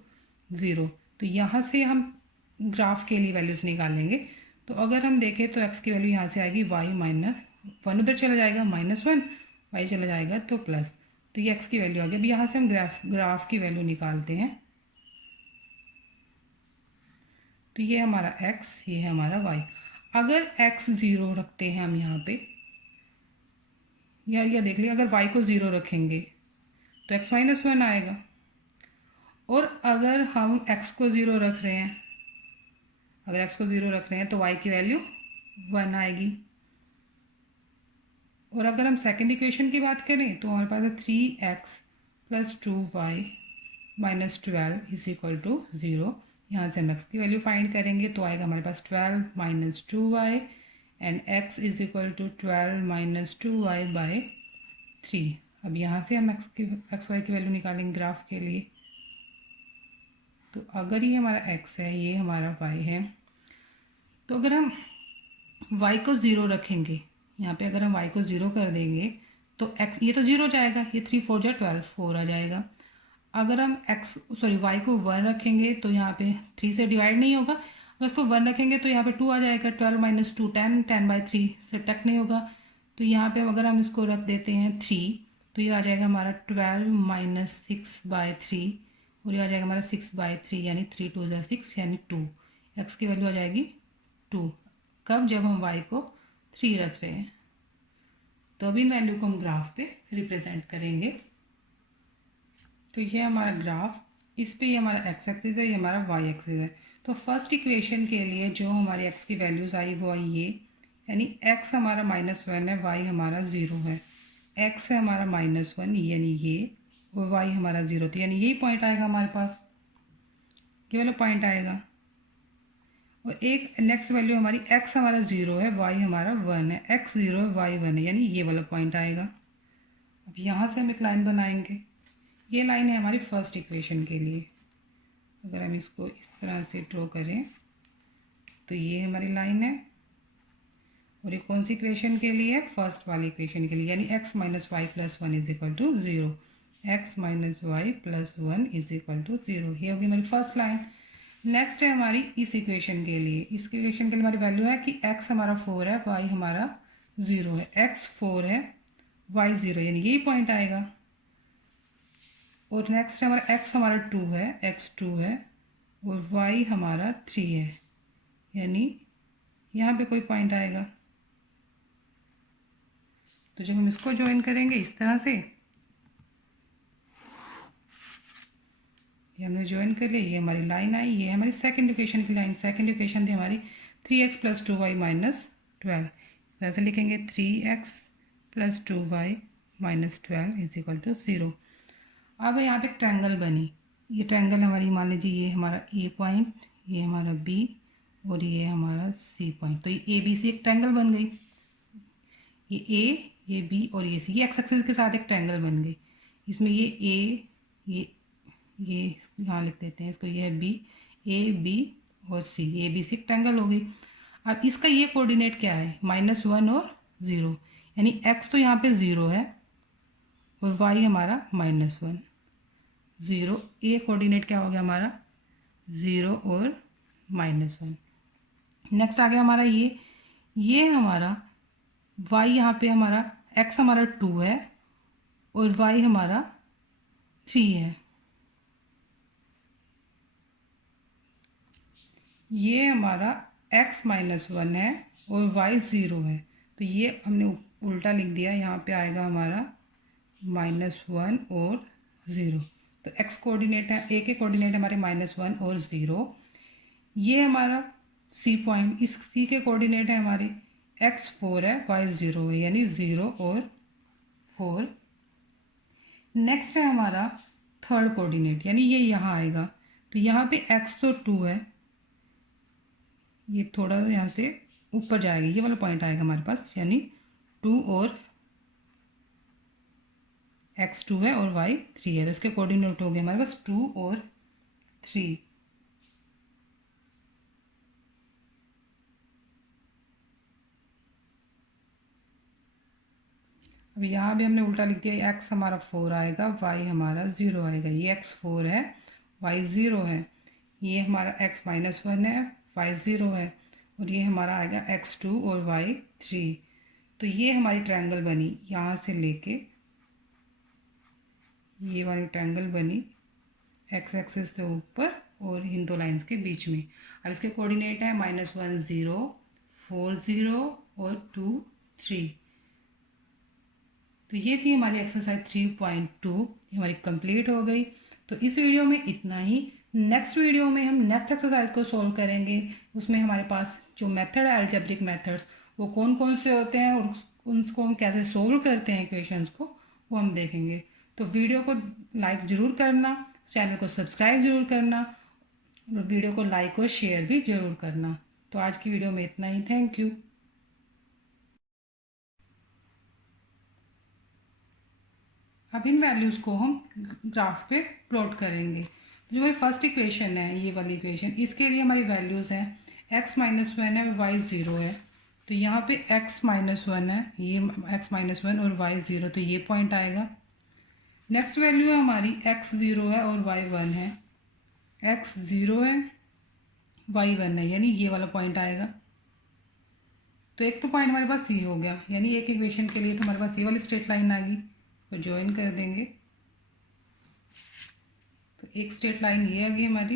0। तो यहाँ से हम ग्राफ के लिए वैल्यूज़ निकालेंगे। तो अगर हम देखें तो x की वैल्यू यहाँ से आएगी y माइनस 1, उधर चला जाएगा -1, y चला जाएगा तो प्लस, तो ये x की वैल्यू आ गई। अब यहाँ से हम ग्राफ की वैल्यू निकालते हैं। तो ये हमारा x, ये है हमारा y। अगर x 0 रखते हैं हम यहाँ पे, या देख लिया, अगर y को 0 रखेंगे तो x माइनस 1 आएगा, और अगर हम x को 0 रख रहे हैं, अगर x को 0 रख रहे हैं तो y की वैल्यू 1 आएगी। और अगर हम सेकंड इक्वेशन की बात करें तो हमारे पास है 3x plus 2y minus 12 is equal to 0। यहाँ से हम x की वैल्यू फाइंड करेंगे तो आएगा हमारे पास 12 minus 2y and x is equal to 12 minus 2y by 3। अब यहाँ से हम एक्स वाई की वैल्यू निकालेंगे ग्राफ के लिए। तो अगर ये हमारा x है, ये हमारा y है, तो अगर हम y को 0 रखेंगे, यहाँ पे अगर हम y को 0 कर देंगे तो x, ये तो 0 जाएगा, ये 3 4 12 4 आ जाएगा। अगर हम y को 1 रखेंगे तो यहाँ पे 3 से डिवाइड नहीं होगा, अगर उसको 1 रखेंगे तो यहाँ पे 2 आ जाएगा। 12 माइनस 2 10, 10/3 से टक नहीं होगा। तो यहाँ पे अगर हम इसको रख देते हैं 3, तो ये आ जाएगा हमारा 12 माइनस 6/3, और ये आ जाएगा हमारा 6/3, यानी 3 2 6, यानी 2। एक्स की वैल्यू आ जाएगी 2। कब? जब हम y को 3 रख रहे हैं। तो अब इन वैल्यू को हम ग्राफ पे रिप्रेजेंट करेंगे। तो ये हमारा ग्राफ, इस पे ये हमारा x एक्सिस है, ये हमारा y एक्सिस है। तो फर्स्ट इक्वेशन के लिए जो हमारी x की वैल्यूज़ आई वो आई ये, यानी x हमारा -1 है, y हमारा 0 है। x है हमारा -1 यानी ये, और y हमारा 0, तो यानी यही पॉइंट आएगा हमारे पास, ये वाला पॉइंट आएगा। और एक नेक्स्ट वैल्यू हमारी x हमारा 0 है, y हमारा 1 है, x 0 है, y 1 है, यानी ये वाला पॉइंट आएगा। अब यहाँ से हम एक लाइन बनाएंगे, ये लाइन है हमारी फर्स्ट इक्वेशन के लिए। अगर हम इसको इस तरह से ड्रॉ करें तो ये हमारी लाइन है, और ये कौन सी इक्वेशन के लिए? फर्स्ट वाली इक्वेशन के लिए, यानी x minus y plus 1 is equal to 0। X minus y plus 1 is equal to 0, ये होगी हमारी फर्स्ट लाइन। नेक्स्ट है हमारी इस इक्वेशन के लिए, इस इक्वेशन के लिए हमारी वैल्यू है कि x हमारा 4 है, y हमारा 0 है, x 4 है, y 0, यानी यही पॉइंट आएगा। और नेक्स्ट हमारा x हमारा 2 है, x 2 है, और y हमारा 3 है, यानी यहाँ पे कोई पॉइंट आएगा। तो जब हम इसको ज्वाइन करेंगे इस तरह से, ये हमने ज्वाइन कर लिया, ये हमारी लाइन आई, ये हमारी सेकंड इक्वेशन की लाइन। सेकंड इक्वेशन थी हमारी 3x प्लस 2y माइनस 12, ऐसे लिखेंगे 3x plus 2y minus 12 is equal to 0। अब यहाँ पे एक ट्रायंगल बनी, ये ट्रायंगल हमारी, मान लीजिए ये हमारा ए पॉइंट, ये हमारा बी, और ये हमारा सी पॉइंट। तो ये ए बी सी एक ट्रायंगल बन गई, ये ए, ये बी और ये सी, ये एक्स एक्सिस के साथ एक ट्रायंगल बन गई। इसमें ये ए, ये यहाँ लिख देते हैं इसको, ये है बी, ए बी और सी, ए बी सी एक ट्रायंगल हो गई। अब इसका ये कोऑर्डिनेट क्या है? -1 और 0, यानी एक्स तो यहाँ पे 0 है और y हमारा -1, 0, ए कोऑर्डिनेट क्या हो गया हमारा? 0 और -1। नेक्स्ट आ गया हमारा ये हमारा y, यहाँ पे हमारा x हमारा 2 है और y हमारा 3 है। ये हमारा x -1 है और y 0 है, तो ये हमने उल्टा लिख दिया, यहाँ पे आएगा हमारा -1 और 0। तो x कोऑर्डिनेट है, a के कोऑर्डिनेट हमारे -1 और 0। ये हमारा c पॉइंट, इस c के कोऑर्डिनेट है हमारे x 4 है, y 0 है, यानी 0 और 4। नेक्स्ट है हमारा थर्ड कोऑर्डिनेट, यानी ये यहाँ आएगा, तो यहाँ पे x तो 2 है, ये थोड़ा सा यहाँ से ऊपर जाएगा, ये वाला पॉइंट आएगा हमारे पास, यानी 2 और x 2 है और y 3 है, तो इसके कोऑर्डिनेट हो गए हमारे पास 2 और 3। अब यहाँ भी हमने उल्टा लिख दिया, x हमारा 4 आएगा, y हमारा 0 आएगा, ये x 4 है, y 0 है, ये हमारा x -1 है, y 0 है, और ये हमारा आएगा x 2 और y 3। तो ये हमारी ट्रायंगल बनी, यहाँ से लेके ये वाली ट्रायंगल बनी x एक्सिस के ऊपर और इन दो लाइंस के बीच में। अब इसके कोऑर्डिनेट है -1 0, 4 0 और 2 3। तो ये थी हमारी एक्सरसाइज 3.2, हमारी कंप्लीट हो गई। तो इस वीडियो में इतना ही। नेक्स्ट वीडियो में हम नेक्स्ट एक्सरसाइज को सॉल्व करेंगे, उसमें हमारे पास जो मेथड है अलजेब्रिक मेथड्स वो कौन कौन से होते हैं और उनको हम कैसे सोल्व करते हैं इक्वेशंस को, वो हम देखेंगे। तो वीडियो को लाइक ज़रूर करना, चैनल को सब्सक्राइब ज़रूर करना, और वीडियो को लाइक और शेयर भी ज़रूर करना। तो आज की वीडियो में इतना ही, थैंक यू। अब इन वैल्यूज़ को हम ग्राफ पे प्लॉट करेंगे। जो हमारी फर्स्ट इक्वेशन है, ये वाली इक्वेशन, इसके लिए हमारी वैल्यूज़ हैं x -1 है, y 0 है, तो यहाँ पे x -1 है, ये x -1 और y 0, तो ये पॉइंट आएगा। नेक्स्ट वैल्यू है हमारी x 0 है और y 1 है, x 0 है, y 1 है, यानी ये वाला पॉइंट आएगा। तो एक तो पॉइंट हमारे पास ये हो गया, यानी एक इक्वेशन के लिए तो हमारे पास ये वाली स्ट्रेट लाइन आ गई, तो ज्वाइन कर देंगे। तो एक स्ट्रेट लाइन ये आ गई हमारी,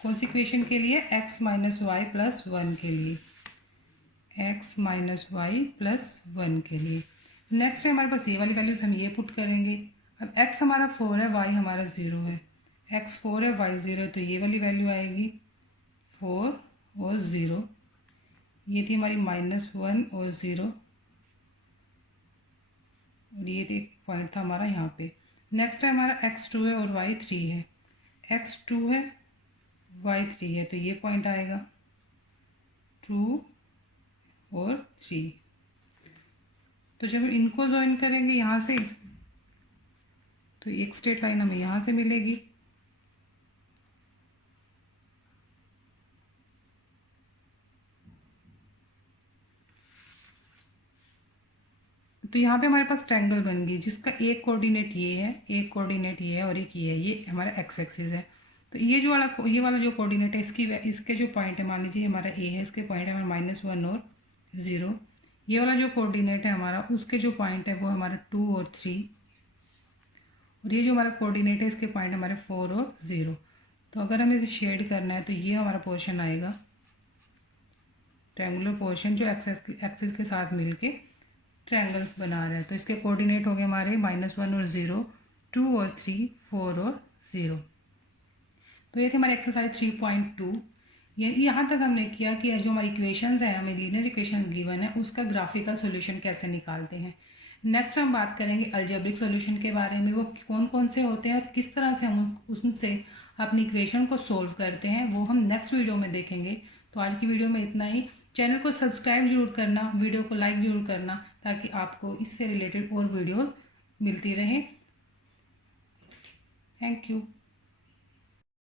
कौन सी इक्वेशन के लिए, x - y + 1 के लिए, x - y + 1 के लिए। नेक्स्ट है हमारे पास ये वाली वैल्यूज, हम ये पुट करेंगे। अब x हमारा 4 है, y हमारा 0 है, x 4 है, y 0 है, तो ये वाली वैल्यू आएगी 4 और 0। ये थी हमारी -1 और 0, और ये एक पॉइंट था हमारा यहाँ पे। नेक्स्ट है हमारा x 2 है और y 3 है, x 2 है, y 3 है, तो ये पॉइंट आएगा 2 और 3। तो जब इनको ज्वाइन करेंगे यहाँ से, तो एक स्ट्रेट लाइन हमें यहाँ से मिलेगी। तो यहाँ पे हमारे पास ट्रायंगल बन गई, जिसका एक कोऑर्डिनेट ये है, एक कोऑर्डिनेट ये है और एक ये है, ये हमारा x एक्सिस है। तो ये वाला जो कोऑर्डिनेट है, इसके जो पॉइंट है, मान लीजिए हमारा a है, इसके पॉइंट है हमारा -1 और 0। ये वाला जो कोऑर्डिनेट है हमारा, उसके जो पॉइंट है वो हमारा 2 और 3, और ये जो हमारा कोऑर्डिनेट है, इसके पॉइंट हमारे 4 और 0। तो अगर हमें इसे शेड करना है, तो ये हमारा पोर्शन आएगा, ट्रायंगुलर पोर्शन, जो एक्सिस के साथ मिलके ट्रायंगल्स बना रहा है। तो इसके कोऑर्डिनेट हो गए हमारे -1 और 0, 2 और 3, 4 और 0। तो ये थे हमारे एक्सरसाइज 3.2। ये यहाँ तक हमने किया कि जो हमारी इक्वेशंस है, हमें लीनियर इक्वेशन गिवन है, उसका ग्राफिकल सॉल्यूशन कैसे निकालते हैं। नेक्स्ट हम बात करेंगे अलजेब्रिक सॉल्यूशन के बारे में, वो कौन कौन से होते हैं और किस तरह से हम उनसे अपनी इक्वेशन को सोल्व करते हैं, वो हम नेक्स्ट वीडियो में देखेंगे। तो आज की वीडियो में इतना ही। चैनल को सब्सक्राइब जरूर करना, वीडियो को लाइक जरूर करना, ताकि आपको इससे रिलेटेड और वीडियोस मिलती रहें। Thank you.